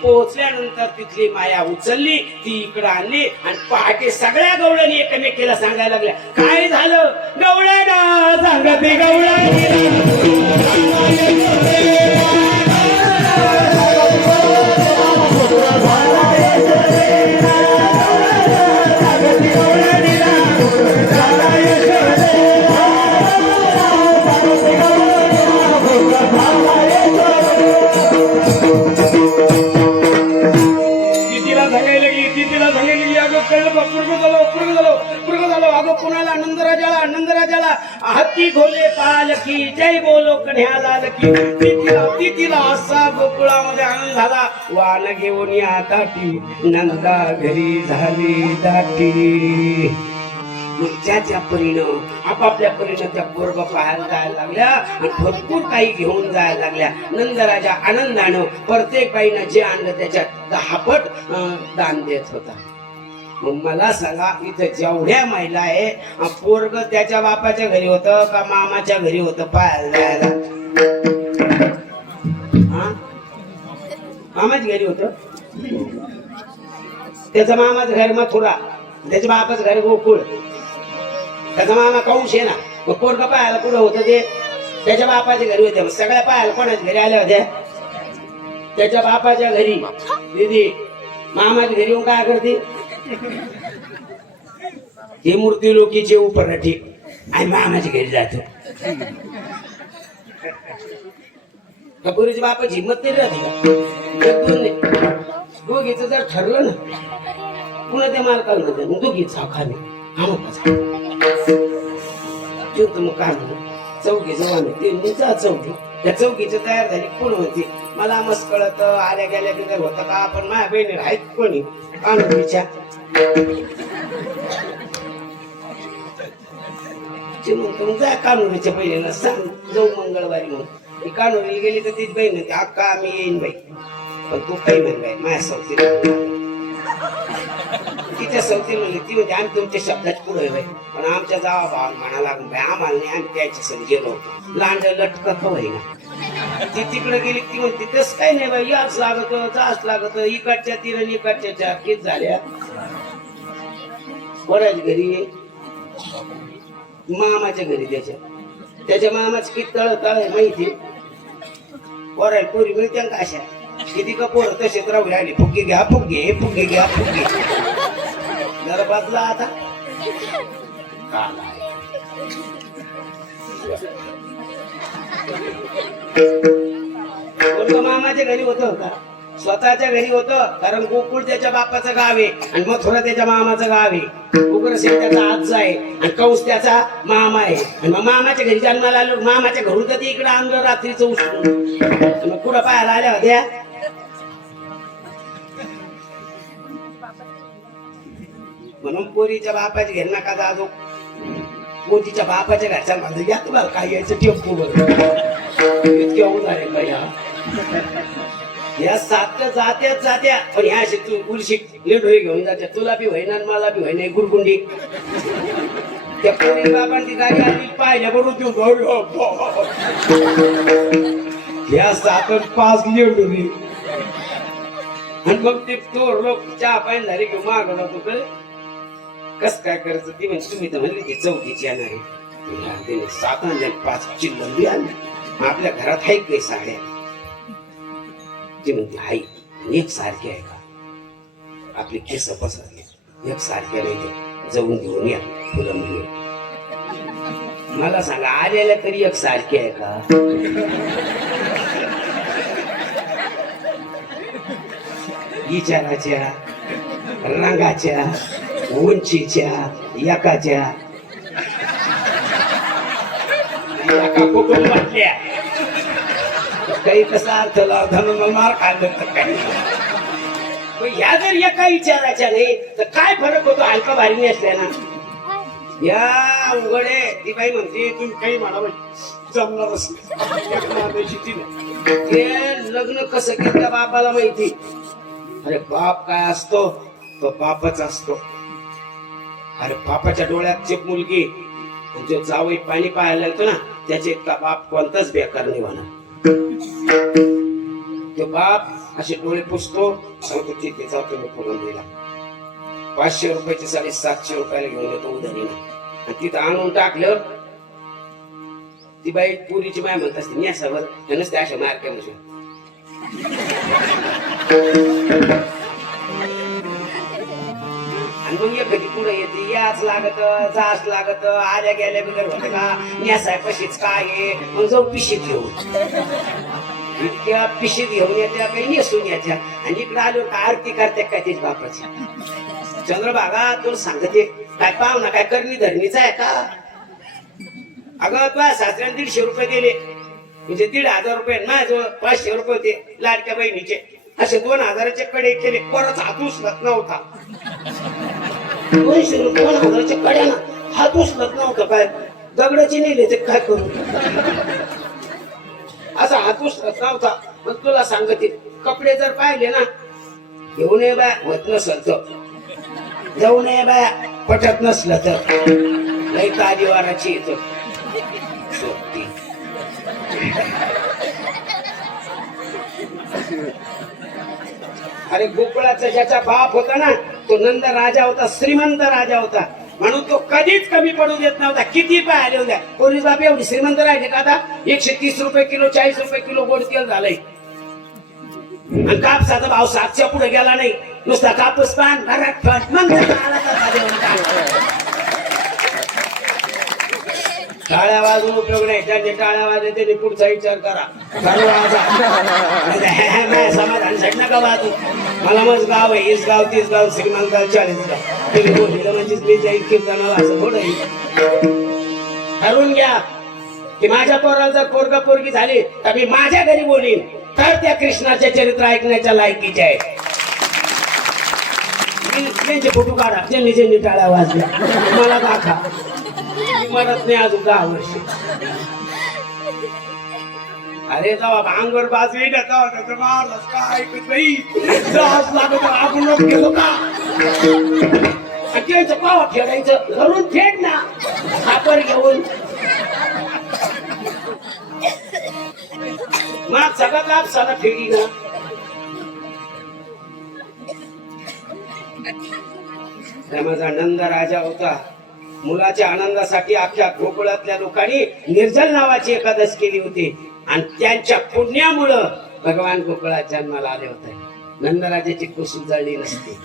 पोहोचल्यानंतर तिथली माया उचलली, ती इकडे आणली. आणि पहाटे सगळ्या गवळणी एकमेकीला सांगायला लागल्या, काय झालं? गवळ्याला सांगते गेली अगं कळलं बा पुरग झालो अगं कुणाला आनंदराजाला हत्ती घोले पालकी जय बोलो कन्ह्याला लकी तिला असा गोकुळामध्ये आनंद झाला वान घेऊन या ताटी नंदा घरी झाली दाटी मग ज्याच्या परीनं आपापल्या परीनं त्या पोरग पाहायला जायला लागल्या आणि भरपूर काही घेऊन जायला लागल्या नंदराजा आनंदानं प्रत्येक बाईनं जे आणलं त्याच्यात 10 पट दान देत होता मग मला सांगा इथं जेवढ्या महिला आहे पोरग त्याच्या बापाच्या घरी होतं का मामाच्या घरी होतं पाहायला जायला मामाच्या घरी होतं त्याचं मामाचं घर मथुरा त्याच्या बापाचं घर गोकुळ त्याचा मामा कौश आहे ना मग पोरगा पाहायला कुठं होतं ते त्याच्या बापाच्या घरी होते मग सगळ्या पाहायला कोणाच्या घरी आल्या होत्या त्याच्या बापाच्या घरी दीदी मामाच्या घरी येऊन काय करते हे मूर्ती लोकीचे उपराठी आणि मामाच्या घरी जातो कपुरीच्या बापाची हिंमत नाही राहते का दोघीचं जर ठरलं ना पुन्हा त्या मालकाला मग दोघीच खाणे मग काय चौकी जवळ जा चौकी त्या चौकीचं तयार झाली कोण होती मला मस्त कळत आल्या गेल्या बिगर होतं का आपण माझ्या बहिणी आहेत कोणी कानूनीच्या म्हणतो जा कानूनीच्या बहिणीला सांग जाऊ मंगळवारी म्हणून ती कानूनीला गेली तर तीच बहीण होती अक्का आम्ही येईन बाई पण तू काही म्हण बाई माझ्या चौकीला तिच्या सवती म्हणली ती म्हणजे आम्ही तुमच्या शब्दात पुढे बाई पण आमच्या जावा भाव म्हणा लागून बाई आम्हाला नाही आम्ही त्याच्या संग गेलो होतो लांड लटकत होईना ती तिकडे गेली ती म्हणते तस काही नाही बाई याच लागत जाच लागत इकडच्या तीन इकडच्या चार किती झाल्या बऱ्याच घरी मामाच्या घरी त्याच्या मामाचं किती तळ आहे माहिती पोराय पोरी मिळते का अशा किती का पोर तसेच राहू राहिले फुगे घ्या फुगे जरा बदला आता मामाच्या घरी होत का स्वतःच्या घरी होतं कारण गोकुळ त्याच्या बापाचं गाव आहे आणि मथुरा त्याच्या मामाचं गाव आहे उग्रसेन त्याचा आजचा आहे आणि कंस त्याचा मामा आहे आणि मग मामाच्या घरी जन्माला आलो मामाच्या घरून तर ते इकडे आणलं रात्रीचं उचलून मग कुठं पाहायला आल्या होत्या म्हणून पोरीच्या बापाच्या घरी नका जाजो पोरीच्या बापाच्या घरच्या बाजू या तुम्हाला काय यायचं टेम्पो इतके उदारे का या सात जात्या पण ह्या तू उलशी लेडोळी घेऊन जात्या तुला बी होईना मला बी होईना गुरगुंडी त्या पोरी बापान ती गाडी आली पाहिल्या बरोबर या 7-5 लेडोळी आणि मग ते तो लोक चहा पाणी झाले घेऊन मागवला तो कळे कस काय करायचं ती म्हणजे तुम्ही तर म्हणले ती चौकीची येणार आहे 7-5 चिल्लंबी आणली आपल्या घरात आहे काही साड्या ती म्हणते हाई एक सारखी आहे का आपली केस पसरले एक सारख्या नाही जाऊन घेऊन या फुलं घेऊन मला सांगा आलेल्या तरी एक सारखी आहे का विचाराच्या रंगाच्या उंचीच्या एका कुटुंबातल्या काही कसा अर्थ लावताना मार खाल्लं तर काही ह्या जर एका विचाराच्या नाही तर काय फरक होतो हलका भारी नसल्या ना या उघडे ती बाई म्हणते तुम्ही काही म्हणा जमणारच ते लग्न कसं केलं त्या बापाला माहिती अरे बाप काय असतो तो बापच असतो अरे बापाच्या डोळ्यात जे मुलगी जो जावई पाणी पाहायला लागतो ना त्याचे इतका बाप कोणताच बेकार नाही होणार तो बाप असे डोळे पुसतो सांगतो ठीक आहे जातो मी करून दिला 500 रुपयाची साडी 700 रुपयाला घेऊन येतो उधारीला आणि तिथं आणून टाकलं ती बाई पुरीची बाय म्हणत असते न्यासावर नसते अशा मार्क्या म्हणजे आणि मग एखादी पुढे येते याच लागत जाच लागत आल्या गेल्या बिगर होत का न्यासाय पशीच काय आहे मग जाऊ पिशीत घेऊन इतक्या पिशीत घेऊन येत्या काही नेसून येत्या आणि इकडे आलो का आरती करते काय त्याच बापाची चंद्रभागा तुला सांगते काय पाव ना काय करणी धरणीचा आहे का? अगं तुला सासऱ्याने 150 रुपये दिले म्हणजे 1,500 रुपये माझ्याजवळ 500 रुपये होते लाडक्या बहिणीचे. असे 2,000चे कडे केले. परत हात उचलत नव्हता. 2,000च्या कड्यानं हात उचलत नव्हता. काय दगडाची नेले ते काय करू असा हात उचलत नव्हता. पण तुला सांगते कपडे जर पाहिले ना घेऊन ये बाय होत नसल तर जाऊ नये बाया पटत नसलं तर लई तालीवाराची येतो सोबती. अरे गोकुळाचा ज्याचा बाप होता ना तो नंद राजा होता, श्रीमंत राजा होता म्हणून तो कधीच कमी पडू देत नव्हता. किती पाय आले होत्या पोरीस बाप एवढी श्रीमंत राहिले का? आता 130 रुपये किलो 40 रुपये किलो गोड तेल झालंय. आणि कापसाचा भाव 700 पुढे गेला नाही. नुसता कापूस पान घरात ठेवत मग टाळ्या वाजून उपयोग नाही. ज्यांचे टाळ्या वाजले त्यांनी पुढचा विचार करा. समाधान साठी नका वाजू. मला मग गाव आहे 20 गाव 30 गाव श्रीमंत 40 गाव तुम्ही बोललेलं म्हणजेच मी जाईल कीर्तनाला असं थोडं ठरवून घ्या की माझ्या पोराला जर पोरगा पोरगी झाली तर मी माझ्या घरी बोलीन तर त्या कृष्णाचे चरित्र ऐकण्याच्या लायकीचे आहे. त्यांचे फोटो काढा ज्यांनी ज्यांनी टाळ्या वाजल्या मला दाखवा. मरत नाही अजून 10 वर्ष. अरे जावा भांगर बाजवी काय लागत आपण गेलो का त्यांचं पावा फेडायचं घरून फेड ना खापर घेऊन. मग सगळं लाभ साला फेडी ना. माझा नंद राजा होता. मुलाच्या आनंदासाठी अख्ख्या गोकुळातल्या लोकांनी निर्जल नावाची एकादश केली होती आणि त्यांच्या पुण्यामुळं भगवान गोकुळात जन्माला आले होते. नंदराजाची कुसूल जळली नसती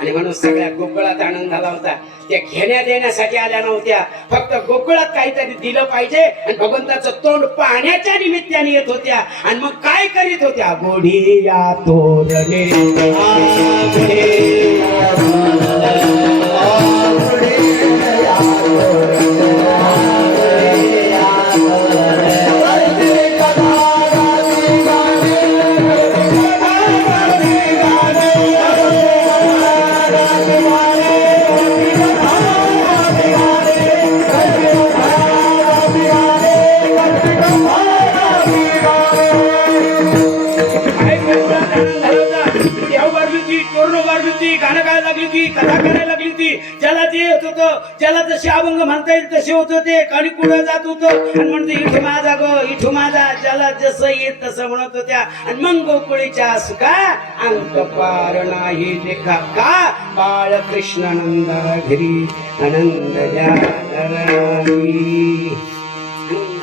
आणि म्हणून सगळ्या गोकुळात आनंद झाला होता. त्या घेण्या देण्यासाठी आल्या नव्हत्या. फक्त गोकुळात काहीतरी दिलं पाहिजे आणि भगवंताचं तोंड पाहण्याच्या निमित्ताने येत होत्या. आणि मग काय करीत होत्या? गोढी या तोरणे गाणं गायला लागली होती, कथा करायला लागली होती. ज्याला जे येत होतं ज्याला जसे अभंग म्हणता येईल तसे होत होते. आणि पुढे जात होतं आणि म्हणते इठू माझा गो इठू माझा ज्याला जसं येत तसं म्हणत होत्या. आणि मग गोकुळीच्या सुखा अंक पार नाही लेखा का बाळ कृष्णानंद घरी आनंद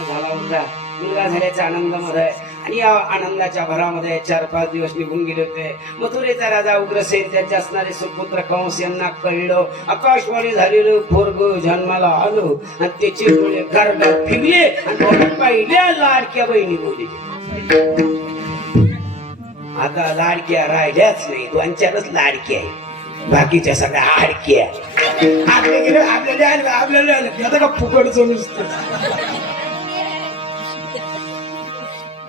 झाला होता. मुलगा झाल्याच्या आनंदामध्ये आणि या आनंदाच्या भरामध्ये 4-5 दिवस निघून गेले होते. मथुरेचा राजा उग्रसेन त्याचे असणारे सुपुत्र कंस यांना कळलं आकाशवाणी झालेलं पोरग जन्माला आलो आणि त्याचे डोळे गर्गात फिरले आणि पहिल्या लाडक्या बहिणी बोलले. आता लाडक्या राहिल्याच नाही 2-4च लाडक्या आहे. बाकीच्या सगळ्या हाडक्या आपल्याला आता का फुकटचं नुसतं.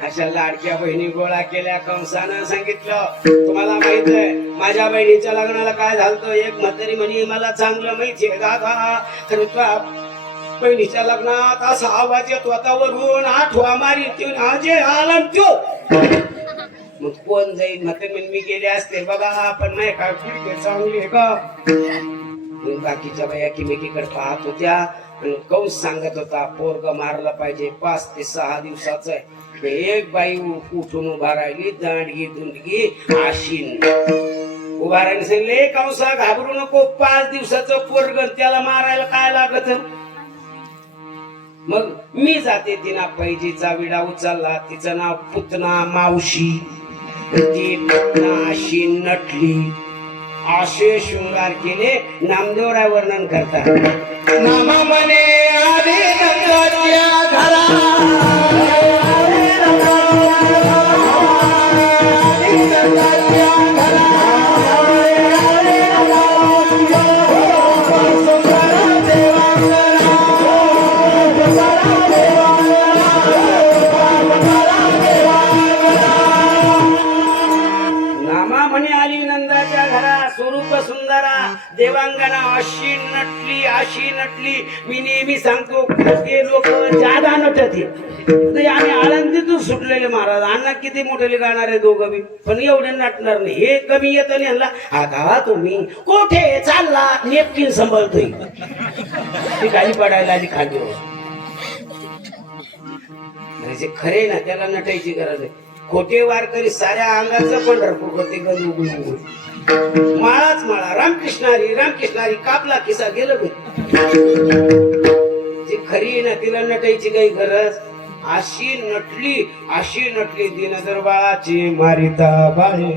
अशा लाडक्या बहिणी गोळा केल्या. कंसानं सांगितलं तुम्हाला माहित आहे माझ्या बहिणीच्या लग्नाला काय झालं. एक म्हातारी म्हणे मला चांगलं माहितीये दादा खरं तुझ्या बहिणीच्या लग्नात असा आवाज येतो आता वरून आठवा मारी आजे आला त्यो. मग कोण जाईल? म्हातारी म्हणे मी गेले असते बघा पण नाही का खिडकी चांगली आहे का. बाकीच्या बाया किमेकीकडे पाहत होत्या आणि कंस सांगत होता पोरग मारलं पाहिजे 5 ते 6 दिवसाचं आहे. एक बाई उठून उभा राहिली दांडगी दुंडगी आशीन उभा राहिली. सांगले कंसा घाबरू नको 5 दिवसाचं पोरग त्याला मारायला काय लागत. मग मी जाते. तिना पैजीचा विडा उचलला. तिचं नाव पुतना मावशी. ती पुतना आशीन नटली. असे शृंगार केले. नामदेवराय वर्णन करतात नामा मने आधी गंगाच्या घरा देवांगना अशी नटली मी नेहमी सांगतो ते लोक जादा नटत आम्ही आळंदीतून सुटलेले महाराज अण्णा किती मोठे गाणार आहे दोघं बी पण एवढे नटणार नाही हे कमी येत आणि ह्यांना आता तुम्ही कोठे चालला नेपकिन सांभाळतोय ती खाली पडायला आली खाली जे खरे ना त्याला नटायची गरज आहे खोटे वारकरी साऱ्या अंगाचं पंढरपूर करते गज उघडून माळाच माळा रामकृष्णारी कापला किसा गेलं जे खरी ना तिला नटायची काही गरज अशी नटली दिनदर बाळाची मारिता बाळे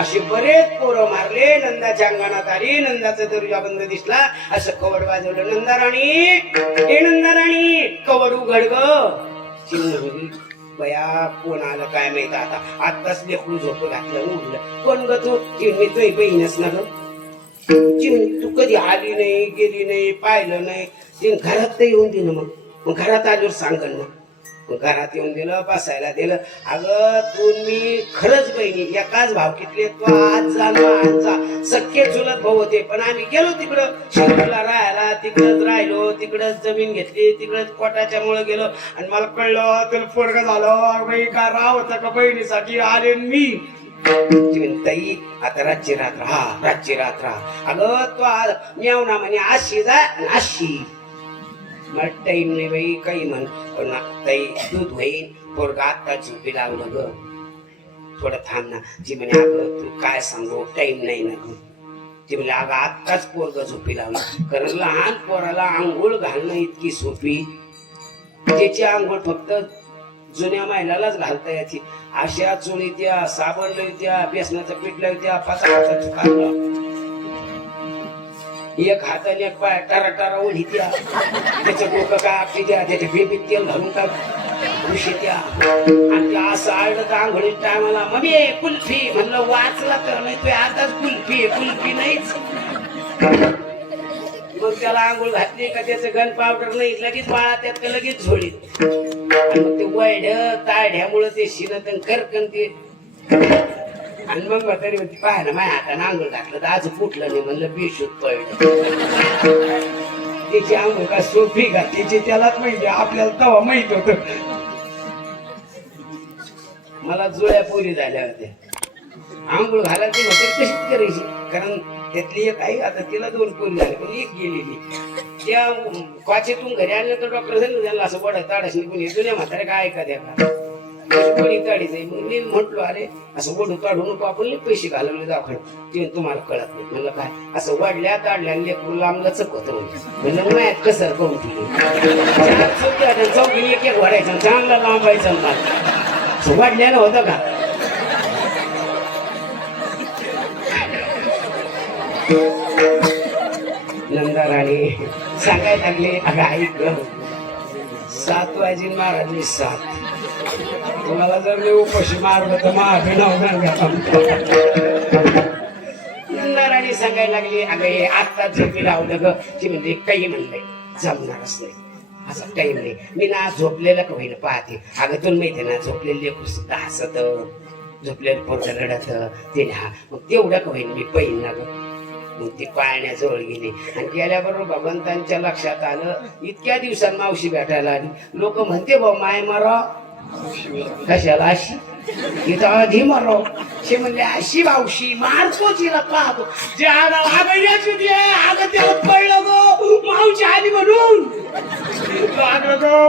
असे बरेच पोरं मारले नंदाच्या अंगणात आली नंदाचा दर्जा बंद दिसला असं कवड वाजवलं नंदाराणी कवड उघड ग बया कोण आलं काय माहित आता आताच लेकरू झोप घातलं उडलं कोण ग तू चिमणी तुझी बहीणच ना ग चिमणी तू कधी आली नाही गेली नाही पाहिलं नाही तिने घरात तर येऊन दिलं मग घरात आल्यावर सांगन मग घरात येऊन दिलं बसायला दिलं अगं तुम्ही खरंच बहिणी एकाच भावकीतले तू आज जा सख्खे चुलत भाऊ होते पण आम्ही गेलो तिकडं शिरूरला राहायला तिकडच राहिलो तिकडच जमीन घेतली तिकडच पोटाच्या मुळे गेलो आणि मला कळलं तुला पोरग झालं बाई का राव होता का बहिणीसाठी आले मी ताई आता रातची रात्र अगं तू मेवना म्हणे अशी जा अशी मला टाईम नाही बाई काही म्हण पण ताई दूध होईन पोरगा आत्ता झोपी लावलं ग थोडं थांब ना ती म्हणे अगं तू काय सांगू टाईम नाही ना ग ती म्हणे अगं आत्ताच पोरगा झोपी लावलं कारण लहान पोराला आंघोळ घालणं इतकी सोपी त्याची आंघोळ फक्त जुन्या महिलालाच घालता याची अशा चोळी त्या साबण लावत्या बेसनाचं पीठ लावत्या पाचा चुकारला एक हाताने एक पाय टारा ओढी द्या त्याचं डोकं काय आपली द्या त्याच्या बेबीत तेल घालून का उशी द्या आणि ते असं आळलं तर आंघोळी टायमाला मम्मी कुल्फी म्हणलं वाचला तर नाही तू आताच कुल्फी नाहीच मग त्याला आंघोळ घातली का त्याचं गन पावडर नाही लगेच बाळा त्यात लगेच झोडीत आणि मग ते वैड ताड्यामुळं ते शिनतन करकन ते आणि मग तरी म्हणते पाहायला माझ्या हाताने आंघोळ घातलं तर आज फुटलं नाही म्हणलं बेशुद्ध पडलं त्याची आंघोळ का सोपी का त्याची त्यालाच माहिती आपल्याला तवा माहित होत मला जुळ्या पोरी झाल्या होत्या आंघोळ घालायला ती होते कशीच करायची कारण त्यातली एक आई आता तिला 2 पोरी झाले पण एक गेलेली त्या पाचेतून घरी आल्यानंतर डॉक्टर सांगितलं त्यांना असं बडा ताडाशी कोणी जुन्या म्हातारे काय ऐका द्या का कोणी ताडी जाईल मग मी म्हटलो अरे असं ओढू काढू नको आपण पैसे घालवले दवाखान्यात ते तुम्हाला कळत नाही म्हणलं काय असं वाढल्या ताडल्या लेकरू लांब लचक होतं म्हणलं मायात कसं करून ठेवली चौकीने एक वाढायचं चांगला लांबायचं मला वाढल्यानं होतं का नंदाराणी सांगायला लागले अगं ऐक 7 वाजे महाराजनी 7 तुम्हाला जर मी उपाशी मारलं तर माझं नाव नंदाराणी सांगायला लागली अगं हे आत्ता झोपी लावलं ग ती म्हणजे काही म्हणलंय जमणारच नाही असं टाईम नाही मी ना झोपलेलं का होईना पाहते अगं तुला माहिती ना झोपलेले लेकरू सुद्धा हसत झोपलेलं पोरगं रडत ते मग तेवढं का होईन मी पहिन ना ग मग ती पाळण्याजवळ गेली आणि गेल्याबरोबर भगवंतांच्या लक्षात आलं इतक्या दिवसांत मावशी भेटायला आली लोक म्हणते भाऊ माय मारा कशाला अशी इथं आधी मारो शे म्हणले अशी मावशी मारतो तिला पाहतो जे अगं त्याला कळलं गो मावशी आली म्हणून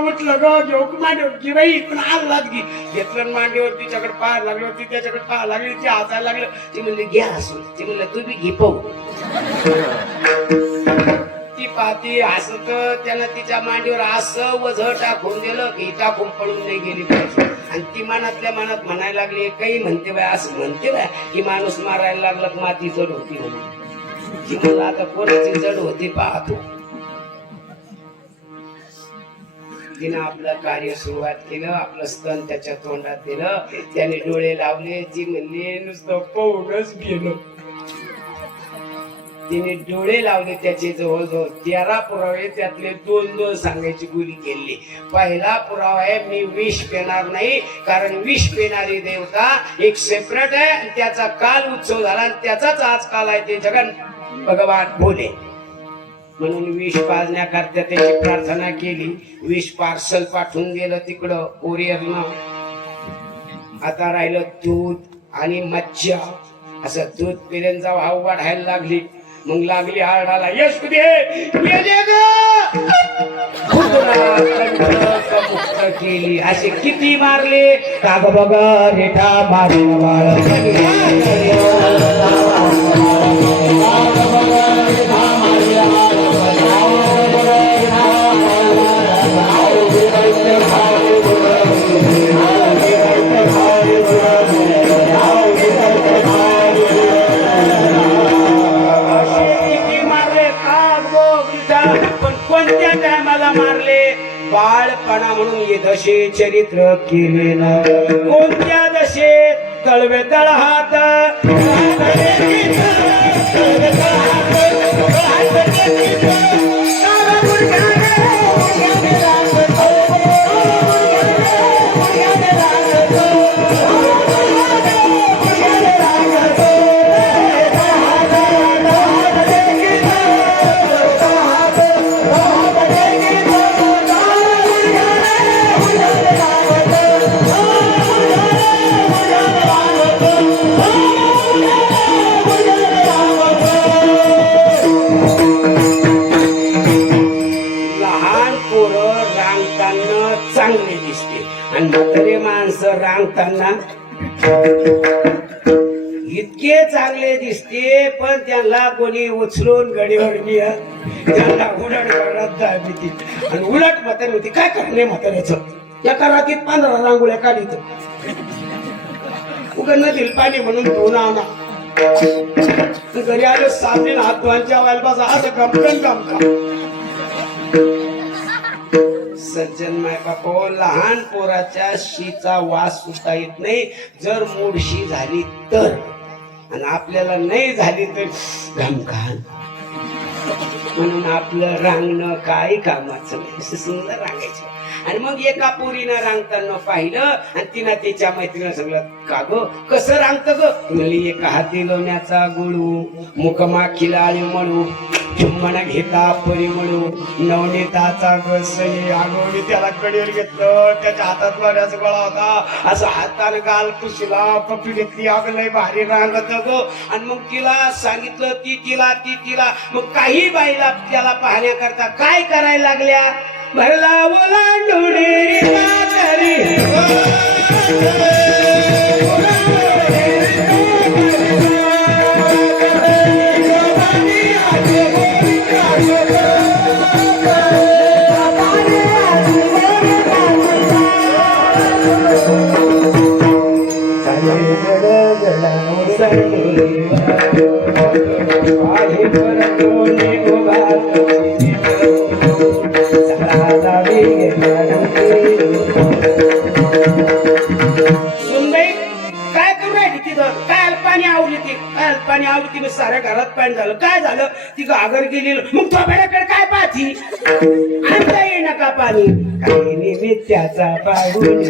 म्हटलं ग घेऊ मांडीवर बाई पण आलात घे घेतलं मांडीवर तिच्याकडे पाहायला लागलो ती त्याच्याकडे पाहायला लागली ती हसायला लागलं ती म्हणली घ्या हसून ती म्हणलं तू बी घे पाहू ती पाहती हसत त्याला तिच्या मांडीवर असं वझ टाकून दिलं की टाकून पळून नाही गेली पाहिजे आणि ती मनातल्या मनात म्हणायला लागली काही म्हणते बाय असं म्हणते बाय की माणूस मारायला लागला माती जड होती म्हणून ती मला आता कोणाची जड होती पाहतो तिनं आपलं कार्य सुरुवात केलं आपलं स्तन त्याच्या तोंडात दिलं त्याने डोळे लावले ती म्हणली नुसतं पाहूनच गेलो तिने डोळे लावले त्याचे जवळजवळ 13 पुरावे त्यातले 2 सांगायची गुरी केली पहिला पुरावा आहे मी विष पेणार नाही कारण विष पेणारी देवता एक सेपरेट आहे आणि त्याचा काल उत्सव झाला आणि त्याचाच आज काल आहे ते जगन भगवान बोले म्हणून विष पाजण्याकरता त्याची प्रार्थना केली. विष पार्सल पाठवून दिलं तिकडं कोरिअरनं. आता राहिलं दूध आणि मज्जा. असं दूध पिल्यान जाऊ हाव वाढायला लागली. मग लागली आरडाला, यश कुठे मेले ग. मुक्त केली. असे किती मारले काग बघा रेठा मारे बाळ. पण कोणत्या टायमाला मारले? बाळपणा म्हणून हे दशे चरित्र केले ना. कोणत्या दशेत? तळवे तळ हात चांगले दिसते आणि म्हातारे माणसं रांगताना इतके चांगले दिसते. पण त्यांना कोणी उचलून गडीवर घ्या. त्यांना उलट करत भीती आणि उलट म्हातारी होती. काय करणे म्हाताऱ्याचं? एका रात्रीत 15 रांगोळ्या काढीत. उगा नदील पाणी म्हणून धुवून आणा. घरी आलो साबणीन हात धुवायच्या व्हायला बसा. असं गमकन गमका. सज्जन माय बापो, लहान पोराच्या शीचा वास सुद्धा येत नाही जर मूडशी झाली तर. आणि आपल्याला नाही झाली तर घमघान. म्हणून आपलं रांगणं काही कामाचं नाही. सुंदर रांगायचं. आणि मग एका पोरीनं रांगताना पाहिलं आणि तिनं त्याच्या मैत्रीनं सगळं का ग कसं रांगत ग? म्हणली एका हाती लोण्याचा गुळू, मुखमा खिलाळी मळू, चुम्मना घेता परिमळू, नवनीताचा गसई. अगो मी त्याला कडेवर घेतलं. त्याच्या हातात वाड्याचा गोळा होता. असं हाताने गाल पुशीला, पप्पी घेतली. अगं लय भारी रांगत ग. आणि मग तिला सांगितलं ती तिला. मग काही बाईला त्याला पाहण्याकरता काय करायला लागल्या? भरला ओलांडून पाणी आवडती. मग साऱ्या घरात पाणी झालं. काय झालं? ती घागर गेली. मग थोड्याकडे काय पाहती? आणता ये नका पाणी. काही निमित्याचा पाहून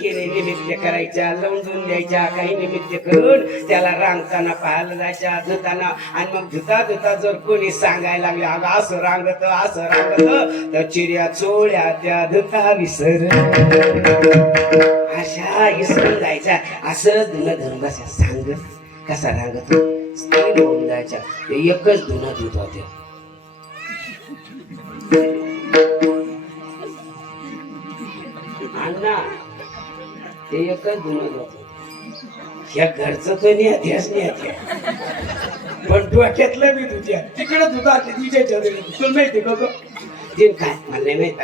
केले निमित्त करायच्या, लवून द्यायच्या. काही निमित्त करून त्याला रांगताना पाहायला जायच्या, धुताना. आणि मग धुता जर कोणी सांगायला लागले अगं असं रांगत तर चिऱ्या चोळ्या त्या धुता विसर. अशा विसरून जायच्या. असं धुणं धरून बसा. सांगत कसा रांगत स्थिर होऊन जायच्या. ते एकच धुणं धुत होते. अण्णा ते एकच धुणं धुत. या घरचं तर नाही पण डोक्यातलं मी तुझ्या तिकडे तुझा तिच्या तुला माहिती का ते काय मला माहित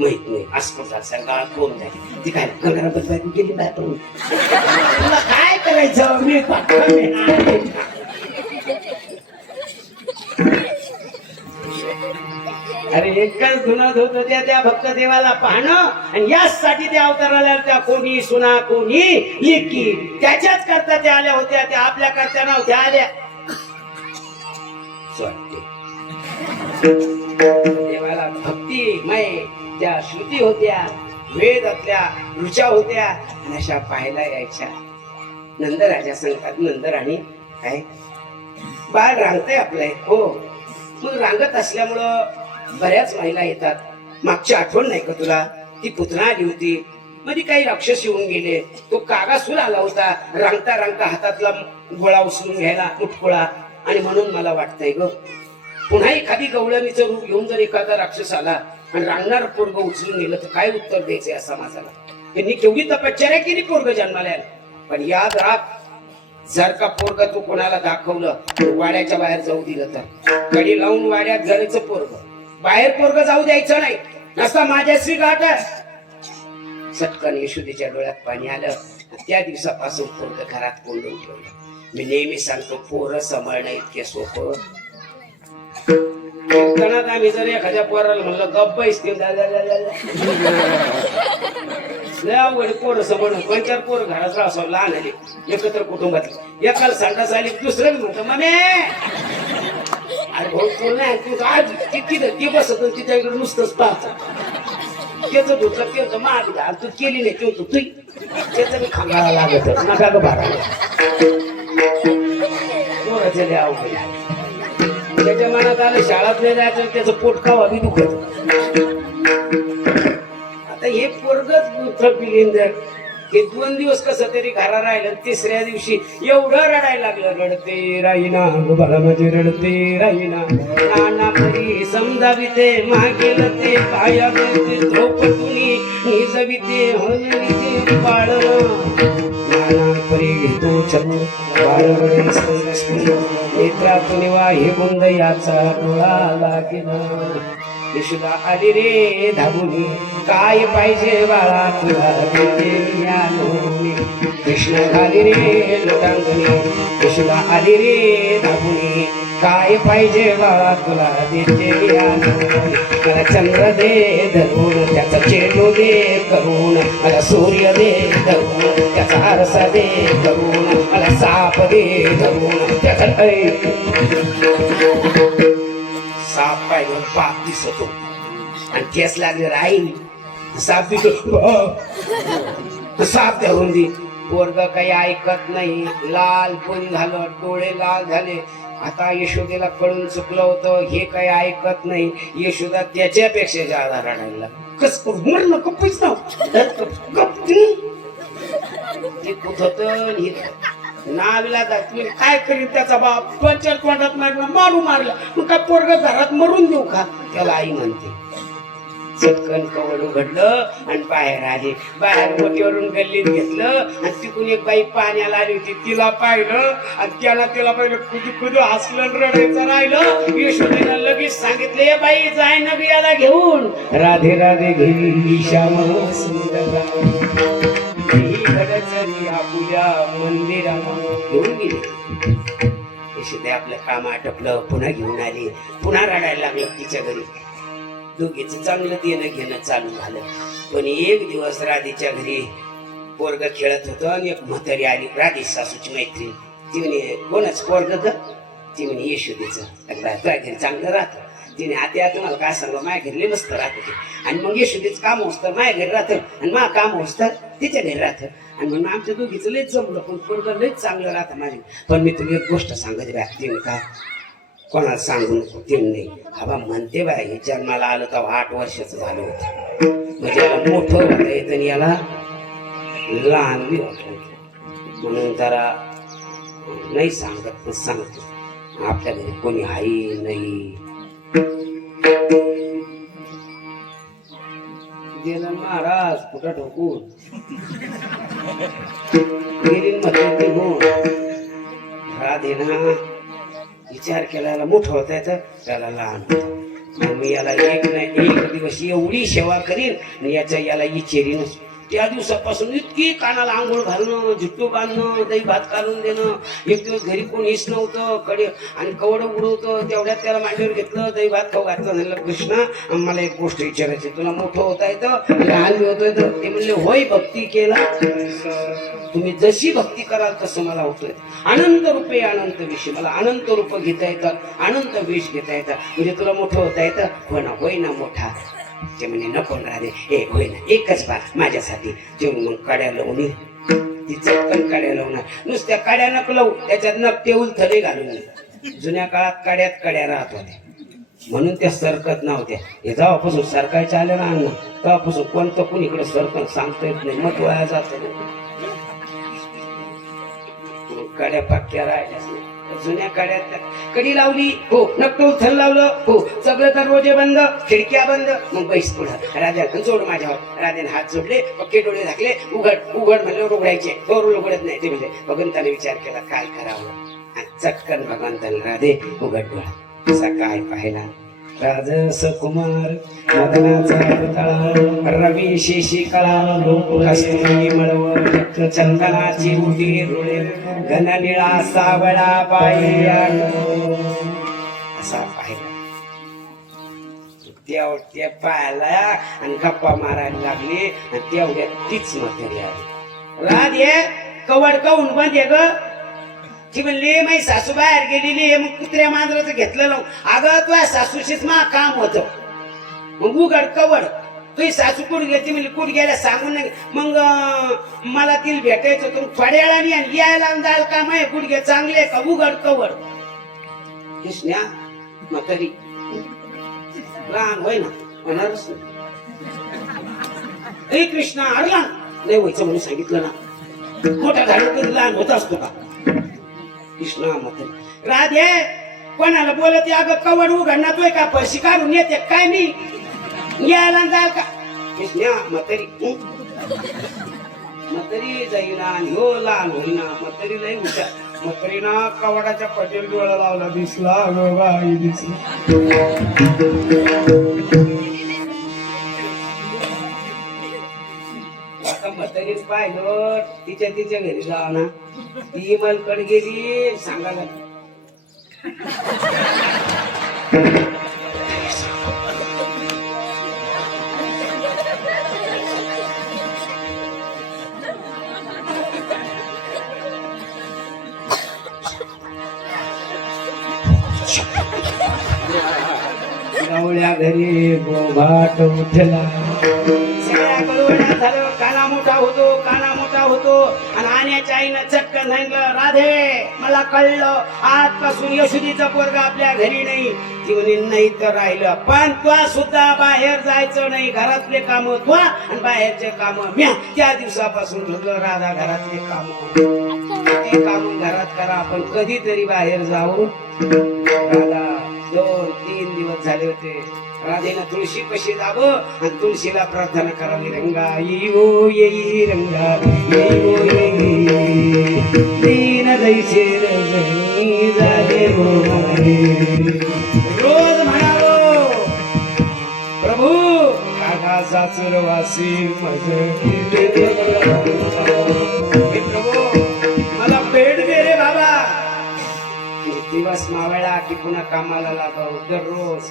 माहित नाही. अस्पताल सरकार कोण झाली ती काय घराबद्दल बायको गेली बाय पडून. तुला काय करायचं? मी अरे एकच धुणं धुत होत्या त्या भक्त देवाला पाहणं. आणि यासाठी त्या अवताराला त्या कोणी सुना कोणी लिखी त्याच्याच करता त्या आल्या होत्या. त्या आपल्या करता नव्हत्या आल्या. देवाला भक्तिमय त्या श्रुती होत्या, वेदातल्या ऋचा होत्या आणि अशा पाहायला यायच्या. नंदराजा सांगतात नंदराणी काय बाळ रांगतंय आपलंय हो. मग रांगत असल्यामुळं बऱ्याच महिला येतात. मागची आठवण नाही का तुला ती पुतना आली होती मध्ये काही राक्षस येऊन गेले. तो कागासूर आला होता रांगता रांगता हातातला गोळा उचलून घ्यायला मुठगोळा. आणि म्हणून मला वाटतंय ग पुन्हा एखादी गवळणीचं रूप घेऊन जर एखादा राक्षस आला आणि रांगणार पोरग उचलून गेलं तर काय उत्तर द्यायचंय असा माझा. त्यांनी केवढी तपश्चर्या केली पोरग जन्माला. पण याद राख जर का पोरग तू कोणाला दाखवलं वाड्याच्या बाहेर जाऊ दिलं तर कडी लावून वाड्यात घराचं पोरग बाहेर पोरग जाऊ द्यायचं नाही. नसता माझ्याशी गाठ सटकन यशोदेच्या डोळ्यात पाणी आलं. त्या दिवसापासून पोरग घरात कोंडून ठेवलं. मी नेहमी सांगतो पोरं सांभाळणं इतके सोपं. कीर्तनात आम्ही जर एखाद्या पोराला म्हणलं गप्प अवघड पोरं सांभाळणं. 2-4 पोरं घरात राहावं लहान आले एकत्र कुटुंबातले एकाला संडास आली दुसरं म्हणतो मने अरे भाऊ पोर नाही तू आज ती बसत तिच्या इकडे नुसतंच पाहत त्याचं धुतलं त्याचं माग तू केली नाही तो तू त्याचं मी खांगाळा लागत नका ग बारा पोराच्या लय अवघड. त्याच्या मनात आलं शाळात नाही जायचं त्याचं पोट खावा बी दुखत. आता हे पोरगच पिलेंदर हे 2 दिवस कसं तरी घरा राहिलं. तिसऱ्या दिवशी एवढं रडायला लागलं. रडते राहीना बाळा माझे रडते राहीना नाना परी समजाविते मागेल ते पाया गळते द्रौपदुनी निजविते हलविते बाळ नाना परी घेतो छंद बाळ नेत्रातून हे गुंद याचा डोळा लागेना. यशोदा आली रे धाबुनी काय पाहिजे बाळा तुला देते मी आणून. कृष्ण घाली रे लोटांगणी यशोदा आली रे धाबुनी काय पाहिजे बाळा तुला देते मी आणून. मला चंद्र दे धरून त्याचा चेंडू दे करून मला सूर्य दे धरून त्याचा आरसा दे करून मला साप दे धरून त्याचा साप पाहिजे पाप दिसतो आणि केस लागले राहील साप दिसतो साप धरून दे. पोरग काही ऐकत नाही. लाल पण झालं डोळे लाल झाले. आता यशोदेला कळून चुकलं होतं हे काही ऐकत नाही. यशोदा त्याच्यापेक्षा जादा रडायला कस मरण कप्पीच ना ते कुठत नावीला तुम्ही काय करीन त्याचा बाप 2-4 तोंडात मारू मारला मग काय पोरग घरात मरून देऊ का त्याला आई म्हणते. चटकन कवड उघडलं आणि बाहेर आले. बाहेर मोठीवरून गल्लीत घेतलं आणि तिकडून एक बाई पाण्याला आली होती तिला पाहिलं आणि त्याला पाहिलं खुदू खुदू हसलं रडायचं राहिलं. यशोदेनं लगेच सांगितले बाई जाय न याला घेऊन राधे राधे घेई श्याम सुंदर आपुल्या मंदिराला घेऊन गेले. यशोदे आपलं काम आटपलं पुन्हा घेऊन आली. पुन्हा रडायला लागलं तिच्या घरी. दोघीचं चांगलं देणं घेणं चालू झालं. पण एक दिवस राधेच्या घरी पोरग खेळत होतं आणि एक म्हातारी आली राधे सासूची मैत्रीण. ती म्हणे कोणाच पोरग ग? ती म्हणे यशोदेचं. तुझ्या घरी चांगलं राहतं. तिने आता तुम्हाला काय सांगा माझ्या घरी मस्त राहत होते आणि मग यशोदेचं काम होतं माझ्या घरी राहतं आणि माझं काम होतं तिच्या घरी राहतं आणि म्हणून आमच्या दोघीचं लयच जमलं. पण पोरग लयच चांगलं राहतं माझे. पण मी तुला एक गोष्ट सांगत राहते का कोणाला सांगू नको. ते नाही हवा म्हणते बाय हे जन्माला आलं तर 8 वर्षाचं झालं होतं. म्हणजे याला मोठं होतं येत आणि याला लहान बी होत म्हणून जरा नाही सांगत पण सांगतो आपल्या घरी कोणी आई नाही. गेला महाराज कुठं ठोकून गेली म्हटलं हो राधे ना विचार केला मोठं होता येतं त्याला लहान होतं. मी याला एक दिवस एवढी सेवा करीन आणि याला इचेरीन. त्या दिवसापासून इतकी कानाला आंघोळ घालणं झुट्टू बांधणं दही भात काढून देणं. एक दिवस घरी कोणीच नव्हतं कडे आणि कवडं उडवतं तेवढ्यात त्याला मांडीवर घेतलं दही भात खाऊ घातलं. म्हणलं कृष्णा मला एक गोष्ट विचारायची तुला मोठं होता येतं लहान बी होतं येतं. ते म्हणले होय भक्ती केला तुम्ही जशी भक्ती कराल तसं मला होतोय. अनंत रूपे अनंत विष मला अनंत रूप घेता येतात अनंत विष घेता येतात. म्हणजे तुला मोठं होता येतं होय ना मोठा. ते म्हणजे नको राधे हे होय ना एकच बार माझ्यासाठी. ते मग कड्या लावून ती चटकन काड्या लावणार. नुसत्या काड्या नक लावू, त्याच्यात नक टेऊल थले घालून नये. जुन्या काळात काड्यात कड्या राहत होत्या म्हणून त्या सरकत नव्हत्या. हे जेव्हापासून सरकायच्या आल्या ना अन्न तेव्हापासून कोणतं कोण इकडे सरकत सांगता येत नाही, मत वाया जात नाही. काड्या पक्क्या राहिल्याच नाही. जुन्या काड्यात कडी लावली हो, नकटून थल लावलं हो, सगळं दरवाजे बंद, खिडक्या बंद, मग बैस पुढं. राजा जोड माझ्यावर. राजाने हात जोडले, पक्के डोळे झाकले, उघड उघड म्हणले उघडायचे. बरोबर उघडत नाही ते म्हणजे. भगवंताने विचार केला काय करावं. चटकन भगवंताने राधे उघड डोळा. असा काय पाहिला राजस कुमार मदनाचा पुतळा, रवी शेशी कळा, कस्तुरी मळव, चंदनाची उटी रुळे, घन निळा सावळा बाई असा पाहिला. तेवढ्या पायाला आणि गप्पा मारायला लागली आणि तेवढ्या तीच म्हातारी आली. राधे कवड काऊन बंद आहे ग. ती म्हणली माझी सासू बाहेर गेलेली, मग कुत्र्या मांजराचं घेतलं लावून. अगं तुझ्या सासूशीच मा काम होतं. मग उघड कवड. तुझी सासू कुठ गेली म्हणली, कुठ गेल्या सांगून नाही. मग मला तिला भेटायचं होतं. थोड्या वेळाने यायला जायला काम आहे. गुडघे चांगले का उघड कवड. कृष्णा म्हातारी लहान होय ना होणारच नाही. कृष्णा अरे लहान नाही व्हायचं म्हणून सांगितलं ना. मोठा झालं कधी लहान होत असतो का. कृष्णा म्हातारी राधे कोणाला बोलत अगं कवड उघडणार का पैसे काढून येते काय मी यायला जाल का. कृष्णा म्हातारी म्हातारी जाईना आणि हो लहान होईना. म्हातारी लई हुशार. म्हातारीना कवडाच्या पटेल डोळा लावला. दिसला अगं बाई दिसला. म्हातारीच पाहिलं तिच्या घरी जा ना. ती मलकड गेली सांगायला. गवळ्या घरी गोभाट उठला. सगळ्या गवळ्या झालं. काना मोठा होतो, काना मोठा होतो. आणि आण्याच्या आईनं चटकन सांगितलं राधे मला कळलं आजपासून यशोदीचा पोरगा आपल्या घरी नाही. ती म्हणे नाही तर राहिलं, पण तुला सुद्धा बाहेर जायचं नाही. घरातले काम तुला आणि बाहेरचे काम म्या. त्या दिवसापासून ठरलं राधा घरातले काम ते काम घरात करा, आपण कधीतरी बाहेर जाऊ. राधा 2-3 दिवस झाले होते. राधेनं तुळशी कशी जावं आणि तुळशीला प्रार्थना करावी. रंगा येई येई रंगा येई येई दीन दैसे रजनी झाले रोज म्हणालो प्रभू काका सासुरवासी प्रभू मला भेट दे रे बाबा. दिवस मावळला की पुन्हा कामाला लागाव. दररोज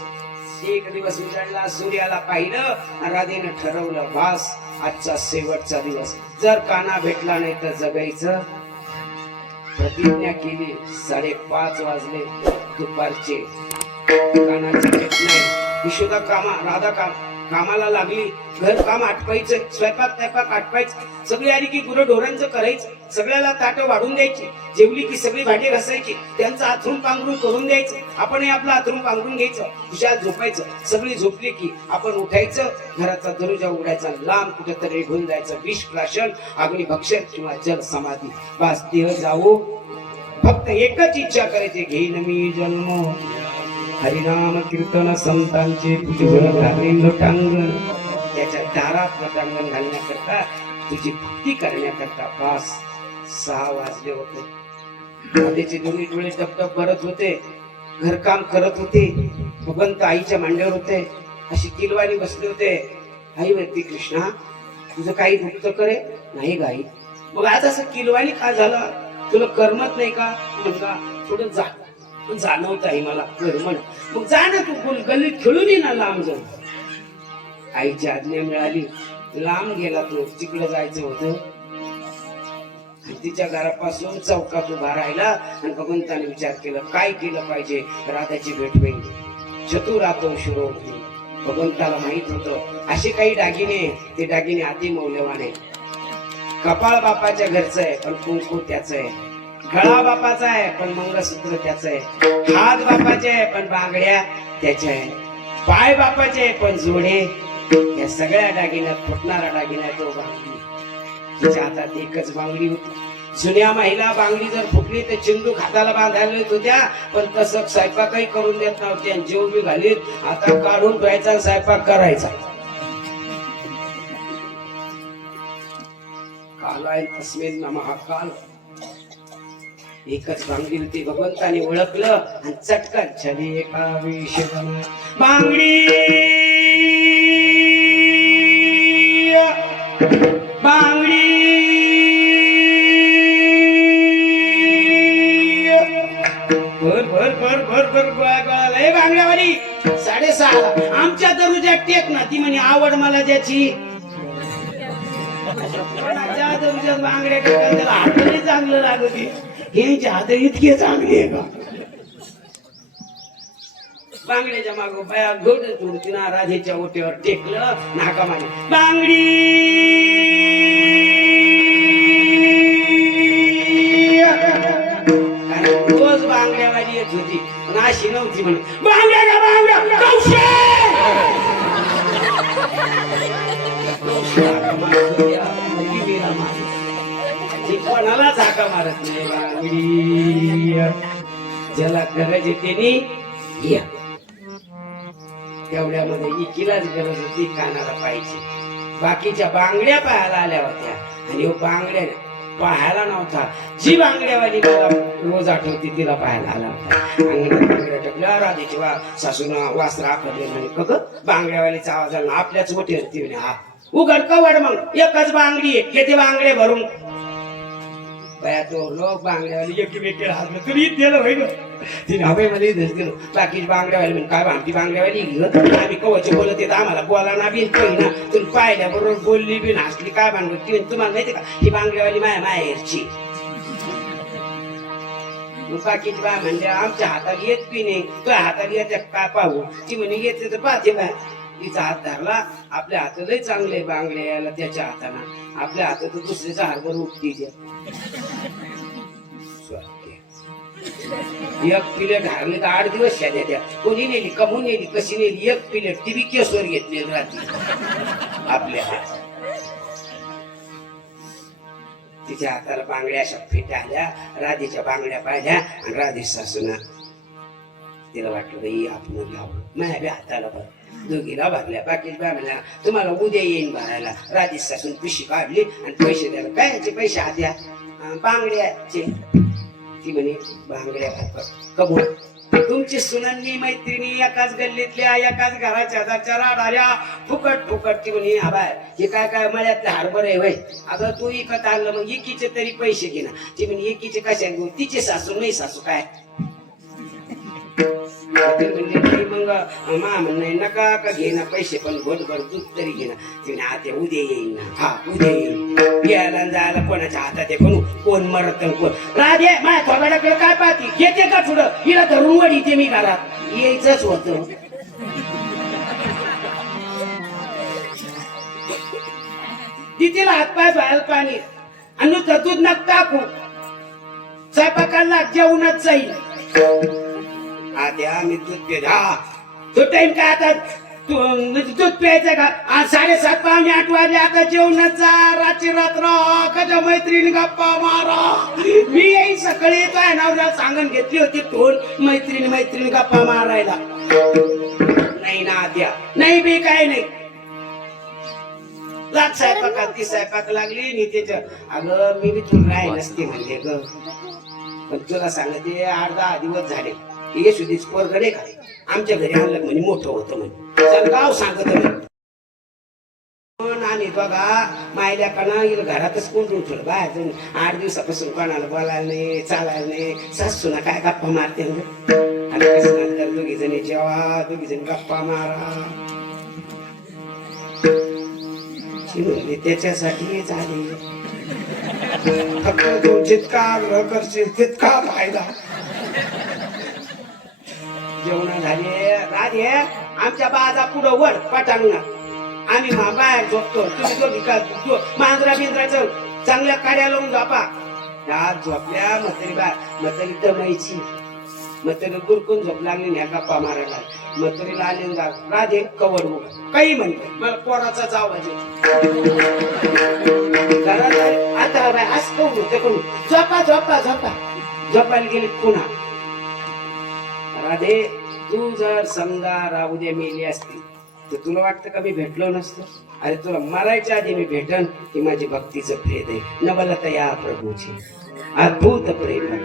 एक दिवस उजाडला, सूर्याला पाहिलं. राधेनं ठरवलं बास आजचा शेवटचा दिवस. जर काना भेटला नाही तर जगायचं. प्रतिज्ञा केली. 5:30 वाजले दुपारचे. कानाची भेट नाही. यशोदा राधा कामाला लागली. घर काम आटपायचं, स्वयंपाक आटपायचं. सगळी आली की गुरं ढोरांचं करायचं. सगळ्याला ताटं वाढून द्यायची. जेवली की सगळी भांडी घासायची. त्यांचं आथरून पांघरून करून द्यायचं. आपणही आपलं आथरून पांघरून घ्यायचं. खुशाल झोपायचं. सगळी झोपली की आपण उठायचं. घराचा दरवाजा उघडायचा. लांब कुठेतरी निघून जायचं. विष प्राशन, अग्निभक्षण किंवा जल समाधी. बस देह जाऊ. फक्त एकच इच्छा करायची घेईन मी जन्म. हरिनाम कीर्तन संतांचे पूजन घालीन लोटांगण. त्याच्या दारात लोटांगण घालण्याकरता तुझी भक्ती करण्याकरता. पास 6 वाजले होते. राधेचे दोन्ही डोळे टपटप भरत होते. घरकाम करत होते. भगवंत आईच्या मांड्यावर होते. अशी किलवाणी बसले होते. आई म्हणते कृष्णा तुझं काही दुखत करे नाही गाई. मग आज असं किलवाणी का झालं. तुला करमत नाही का. म्हणला थोडं जाणवत आहे मला करमण. मग जा ना तू गल्लीत खेळून ये ना लांब जाऊन. आईची आज्ञा मिळाली. लांब गेला तो. तिकडे जायचं होतं. तिच्या घरापासून चौकात उभा राहिला आणि भगवंताने विचार केला काय केलं पाहिजे. राधाची भेट होईल. चतुरातो शिरोमणी. भगवंताला माहित होतं असे काही दागिने ते दागिने अति मौल्यवान आहे. कपाळ बापाच्या घरचं आहे पण कुंकू त्याचं आहे, गळा बापाचा आहे पण मंगळसूत्र त्याचं आहे, हात बापाचे आहे पण बांगड्या त्याच्या आहे, पाय बापाचे आहे पण जोडे, या सगळ्या दागिन्यात फुटणारा दागिना तो बांगडी. तिच्या हातात एकच बांगडी होती. जुन्या महिला बांगडी जर फुटली तर चिंदू हाताला बांधायला येत होत्या, पण तसं स्वयंपाकही करून देत नव्हत्या. जेव बी घालीत आता काढून ठेवायचा आणि स्वयंपाक करायचा. कालाय तस्मेन नमः काल. एकच बांगडी होती. भगवंताने ओळखलं आणि चटकन छली एका विषय बांगडी बांगडी भर भर भर भर भर गोळा बांगड्यावाली 6:30 आमच्या दरुजात टेक ना. ती म्हणे आवड मला ज्याची कोणाच्या दरुजात बांगड्या टेकल त्याला हाताने चांगलं लागते. यांच्या हात इतके चांगले आहे का? बांगड्याच्या मागो बाया गोड तुडतीना राधेच्या ओट्यावर टेकलं नाका मागे बांगडी रोज बांगड्यावाली येत होती पण अशी नव्हती म्हणून बांगड्या का बांगड्या कौशे कोणाला झाका मारत नाही. बांगडी ज्याला गरज येते नी या तेवढ्यामध्ये इकीलाच गरज होती कानाला पाहिजे. बाकीच्या बांगड्या पाहायला आल्या होत्या आणि बांगड्या पाहायला नव्हता. जी बांगड्यावाली मला रोज आठवती तिला पाहायला आला होता. अंगणात बांगड्या टाकल्या राधेची सासून वासरा आखडले म्हणे बघ बांगड्यावालीचा आवाज आला. आपल्याच मोठी होती म्हणे हा उघड कवड मग एकच बांगडी आहे घेते बांगडे भरून. बया तो लोक बांगड्यावाली एकमेकीला हात तुला ईद दिलं होईल तिने हवे मध्ये दिलं. बाकीची बांगड्यावाली म्हणून काय भामती बांगड्यावाली आम्ही कवचे बोलत येत आम्हाला बोला ना बिन ना तुम्ही पाहिल्या बरोबर बोलली बिन हसली काय बांगड ती तुम्हाला माहिती का ही बांगड्यावाली माया माहेरची. बाकीची बा म्हणजे आमच्या हाताला येत बी नाही तुझ्या हाताला येत काय पाहू. ती म्हणे येते तर पाहते बाय. तिचा हात धरला आपल्या हातालाही चांगले बांगडे यायला त्याच्या हाताना आपल्या हातात दुसऱ्याचा हारभर उपटी द्या. एक प्लेट हारली तर 8 दिवस शाद्या द्या. कोणी नेली कमून नेली कशी नेली एक प्लेट ती बी केसवर घेतली रात्री आपल्या हात. तिच्या हाताला बांगड्या अशा फिट आल्या. राधेच्या बांगड्या पाहिल्या आणि राधे सासूना तिला वाटलं बाई आपण घ्यावं. माझ्या हाताला भर दोघीला भरल्या. बाकी म्हणल्या तुम्हाला उद्या येईन भरायला. राजेश सासून पिशी काढली आणि पैसे द्यायला. काय याचे पैसे हात्या बांगड्याचे. ती म्हणे बांगड्या कबूल. तुमची सुनांनी मैत्रिणी एकाच गल्लीतल्या एकाच घराच्या दारच्या राडाऱ्या फुकट फुकट. ती म्हणे हा बाय हे काय काय मळ्यातले हार्बर आहे वय अगं तू इकत आणलं मग एकीचे तरी पैसे घे ना. ती म्हणे एकीचे कशा घेऊ तिचे सासू नाही सासू काय मग मा म्हणणं नका का घेणं पैसे पण घोटभर दूध तरी घेणं. तिने आता उद्या येईन ना. हा उद्या येईल यायला जायला कोणाच्या हातात कोण कोण मरत कोण. राधे माझ्या थोबाडाकडे काय पाहती घेते का थोडं हिला धरून वडीते मी घरात यायचंच होतं. तिला हातपाय धुवायला पाणी आणि नुसतं दूध नक टाकू स्वयंपाकाला जेवणच जाईल. आद्या मी दूध पे हा तो टाइम काय आता दूध प्यायचं का 7:30 पावणे 8 वाजले आता जेवणाचा रात्री रात्र कशा मैत्रिणी गप्पा मारा. मी येई सकाळी काय नवऱ्याला सांगून घेतली होती टोल मैत्रिणी गप्पा मारायला. नाही ना आद्या नाही बी काय नाही. लाग स्वयंपाकात ती स्वयंपाक लागली आणि त्याच्या अगं मी बी तुला राही नसते म्हणले ग पण तुला सांगते 8-10 दिवस झाले. येशुदीच पोरगडे का आमच्या घरी आणलं म्हणे मोठं होतं म्हणे चल गाव सांगत आणि बघा मायल्याकानं हिला घरातच कोंडून ठेवलं बाहेर 8 दिवसापासून कोणाला बोलायला नाही चालायला नाही. सासूना काय गप्पा मारते नंतर दोघी जणी जेवा दोघी जणी गप्पा मारा. त्याच्यासाठी झाले फक्त तू जितका आग्रह करशील तितका फायदा. जेवण झाले राधे आमच्या बाजा पुढं वड पटांगणा आम्ही बाहेर झोपतो. तुम्ही दोघी का मांजरा बिंद्राचं चांगल्या काड्या लावून झोपा. आज झोपल्या म्हातारी दमायची, म्हातारी गुरकून झोप लागली न्या गप्पा मारायला. म्हातारीला आले राधे कवड उघड काही म्हणते मला पोराचाच आवाज येतो. घरात आले, आता बाय आज कहून होते कोण झोपा झोपा झोपा. झोपायला गेली पुन्हा. राधे तू जर समजा राहुदे मेली असती तर तुला वाटतं का मी भेटलो नसतो? अरे तुला मरायच्या आधी मी भेटन की माझी भक्तीचं प्रेम आहे. नवलता या प्रभूची अद्भुत प्रेम आहे.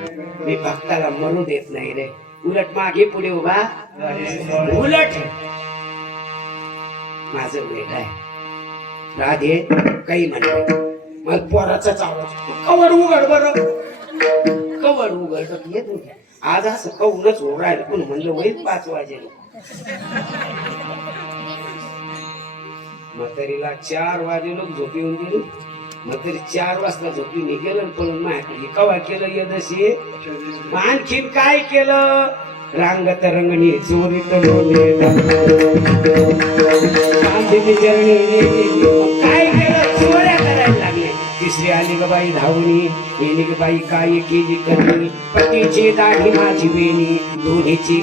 मी भक्ताला मरू देत नाही रे, उलट मागे पुढे उभा उलट माझं वेग आहे. राधे काही म्हणते मला पोराचाच आवाज कवड उघड बरं. कवड उघड येत नाही. आज असं कवडच ओढायला पण म्हणलं होईल 5 वाजेला. म्हातारीला 4 वाजे लोक झोपी येऊन गेली. म्हातारी 4 वाजता झोपी निघेल पण माझ्याकडे कवा केलं यदशी. आणखीन काय केलं? रांगत रंगणी चोरीत लोणे काय केलं? चोऱ्या करायला लागले. तिसरी आली ग बाई धावणी, येणे ग बाई काय केली करणी. पतीची दाढी माझी वेणी दोन्हीची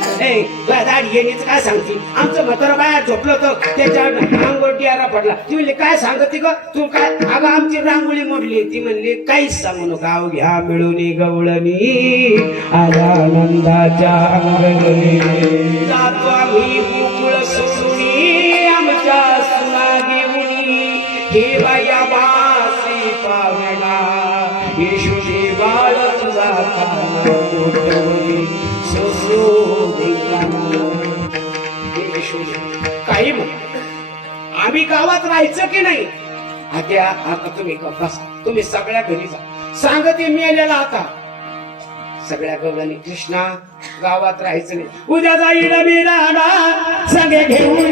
दाढी येणीच काय सांगते. आमचं म्हातारा बाहेर झोपलं होतं त्याच्या अंगोर टियारा पडला. ती म्हणली काय सांगते ग तू काय? अगं आमची रांगोळी मोडली. ती म्हणली काहीच सांगू नका घ्या मिळून गवळणी आनंदाच्या अंगणी. जातो आम्ही गोकुळ सोडूनी आमच्या सुना घेऊनी. हे बाया वासी पावला येशूची बाळ तुझा काही म्हण. आम्ही गावात राहायचं की नाही? आता तुम्ही बसा, तुम्ही सगळ्या घरी जा. सांगते मेलेला आता सगळ्या गवळणी कृष्णा गावात राहायचं नाही. उद्या जाईल मी राहणार सगळे घेऊन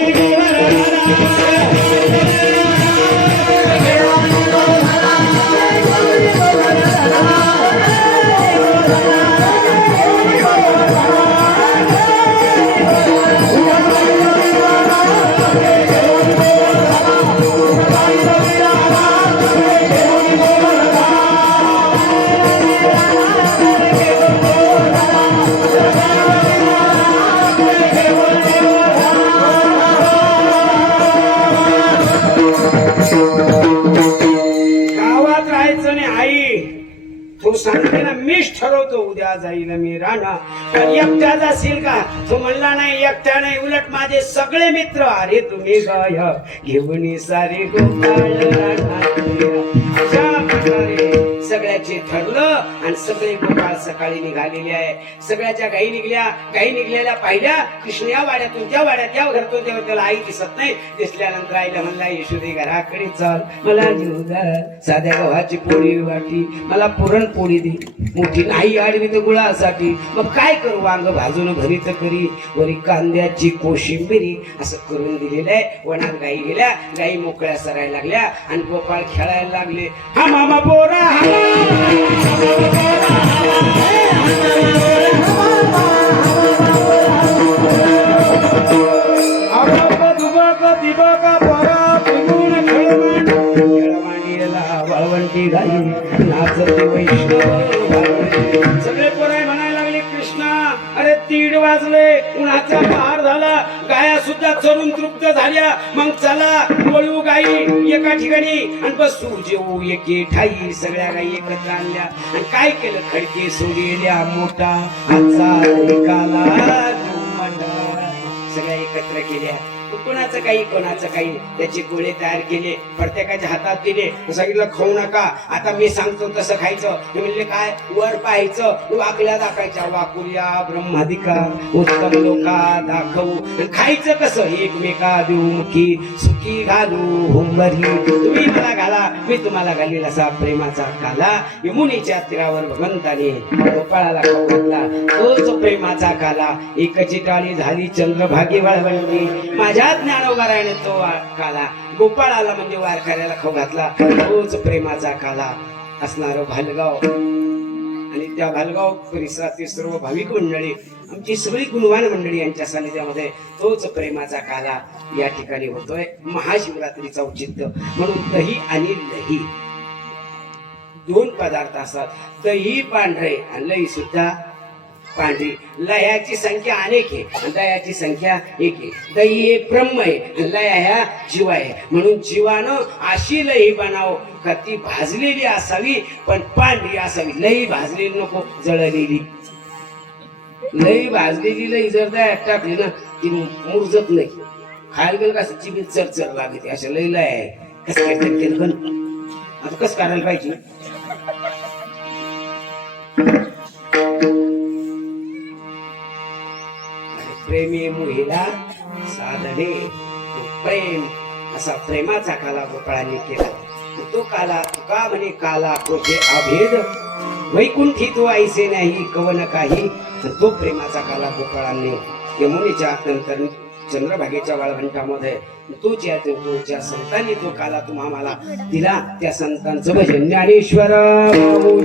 सांगते ना मीच ठरवतो उद्या जाईल मी राणा. पण एकटा जाशील का? तो म्हणला नाही एकटा नाही, उलट माझे सगळे मित्र. अरे तुम्ही गाय घेऊन सारे गोपाळ राणा. अशा प्रकारे सगळ्याचे ठरलं आणि सगळे गोपाळ सकाळी निघालेले आहे. सगळ्याच्या गाई निघल्या. गाई निघलेल्या पाहिल्या. कृष्ण या वाड्यातून त्या वाड्यात या घरातून तेव्हा त्याला आई दिसत नाही. दिसल्यानंतर आईला म्हणला यशोदे घराकडे चल मला जीव साध्या गव्हाची पोळी वाटी मला पुरणपोळी दे. मोठी नाही आडवी तर गुळासाठी. मग काय करू? वांग भाजून भरीत करी वरी कांद्याची कोशिंबिरी असं करून दिलेलं आहे. वनात गाई गेल्या. गाई मोकळ्या सरायला लागल्या आणि गोपाळ खेळायला लागले. हा मामा बोरा वाळवंटी गाई नाचते वैष्णव. सगळे पोराय म्हणायला लागले कृष्णा अरे 3 वाजले. उन्हाचा पहार झाला. गाया सुद्धा चरून तृप्त झाल्या. मग चला वळू गाई एका ठिकाणी आणि बसू जेऊ एके ठाई. सगळ्या गाई एकत्र आणल्या आणि काय केलं? खडके सोडल्या मोठा आजचा सगळ्या एकत्र केल्या. कोणाचं काही त्याचे गोळे तयार केले. प्रत्येकाच्या हातात दिले. सांगितलं खाऊ नका, आता मी सांगतो तसं खायचं. ते म्हणले काय? वर पाहायचं, वाकल्या दाखायच्या. वाकुल्या ब्रह्मादिका उत्तम लोका दाखवू. खायचं कसं? एकमेका देऊ मुखी सुखी घालू हुंबरी. तुम्ही मला घाला मी तुम्हाला घालील असा प्रेमाचा काला. यमुनेच्या तीरावर भगवंताने गोपाळाला खाऊ घातला. तोच प्रेमाचा काला. एकची टाळी झाली चंद्रभागी वळवंती. माझ्या ज्ञानोबारायने तो काला गोपाळाला म्हणजे वारकऱ्याला खाऊ घातला. तोच प्रेमाचा काला असणार भालगाव. आणि त्या भालगाव परिसरातील सर्व भाविक मंडळी आमची सगळी गुणवान मंडळी यांच्या सानिध्यामध्ये तोच प्रेमाचा काला या ठिकाणी होतोय. महाशिवरात्रीचा औचित्य म्हणून दही आणि दही दोन पदार्थ असतात, दही पांढरे आणि लई सुद्धा पांढरी. लयाची संख्या अनेक आहे आणि दयाची संख्या एक आहे. दही हे ब्रह्म आहे आणि लया ह्या जीव आहे. म्हणून जीवानं अशी लई बनाव का ती भाजलेली असावी पण पांढरी असावी. लई भाजलेली नको, जळलेली. लई भाजलेली लई जर दह्यात टाकली ना ती मुरजत नाही. खायला गेलं का चिबीत चरचर लागते. अशा लई लय आहे. कसं काय केलं आता कसं करायला पाहिजे. प्रेमी मुहीला साधने प्रेम असा प्रेमाचा काला गोपाळांनी केला. तो काला तुका म्हणे काला कोठे अभेद वैकुंठी तो ऐसे नाही कवन काही. तो प्रेमाचा काला गोपाळांनी यमुनेच्या नंतर चंद्रभागेच्या वाळवंटामध्ये तो ज्या संतांनी तो काला तुम्हाला दिला त्या संतांचं भजन. ज्ञानेश्वर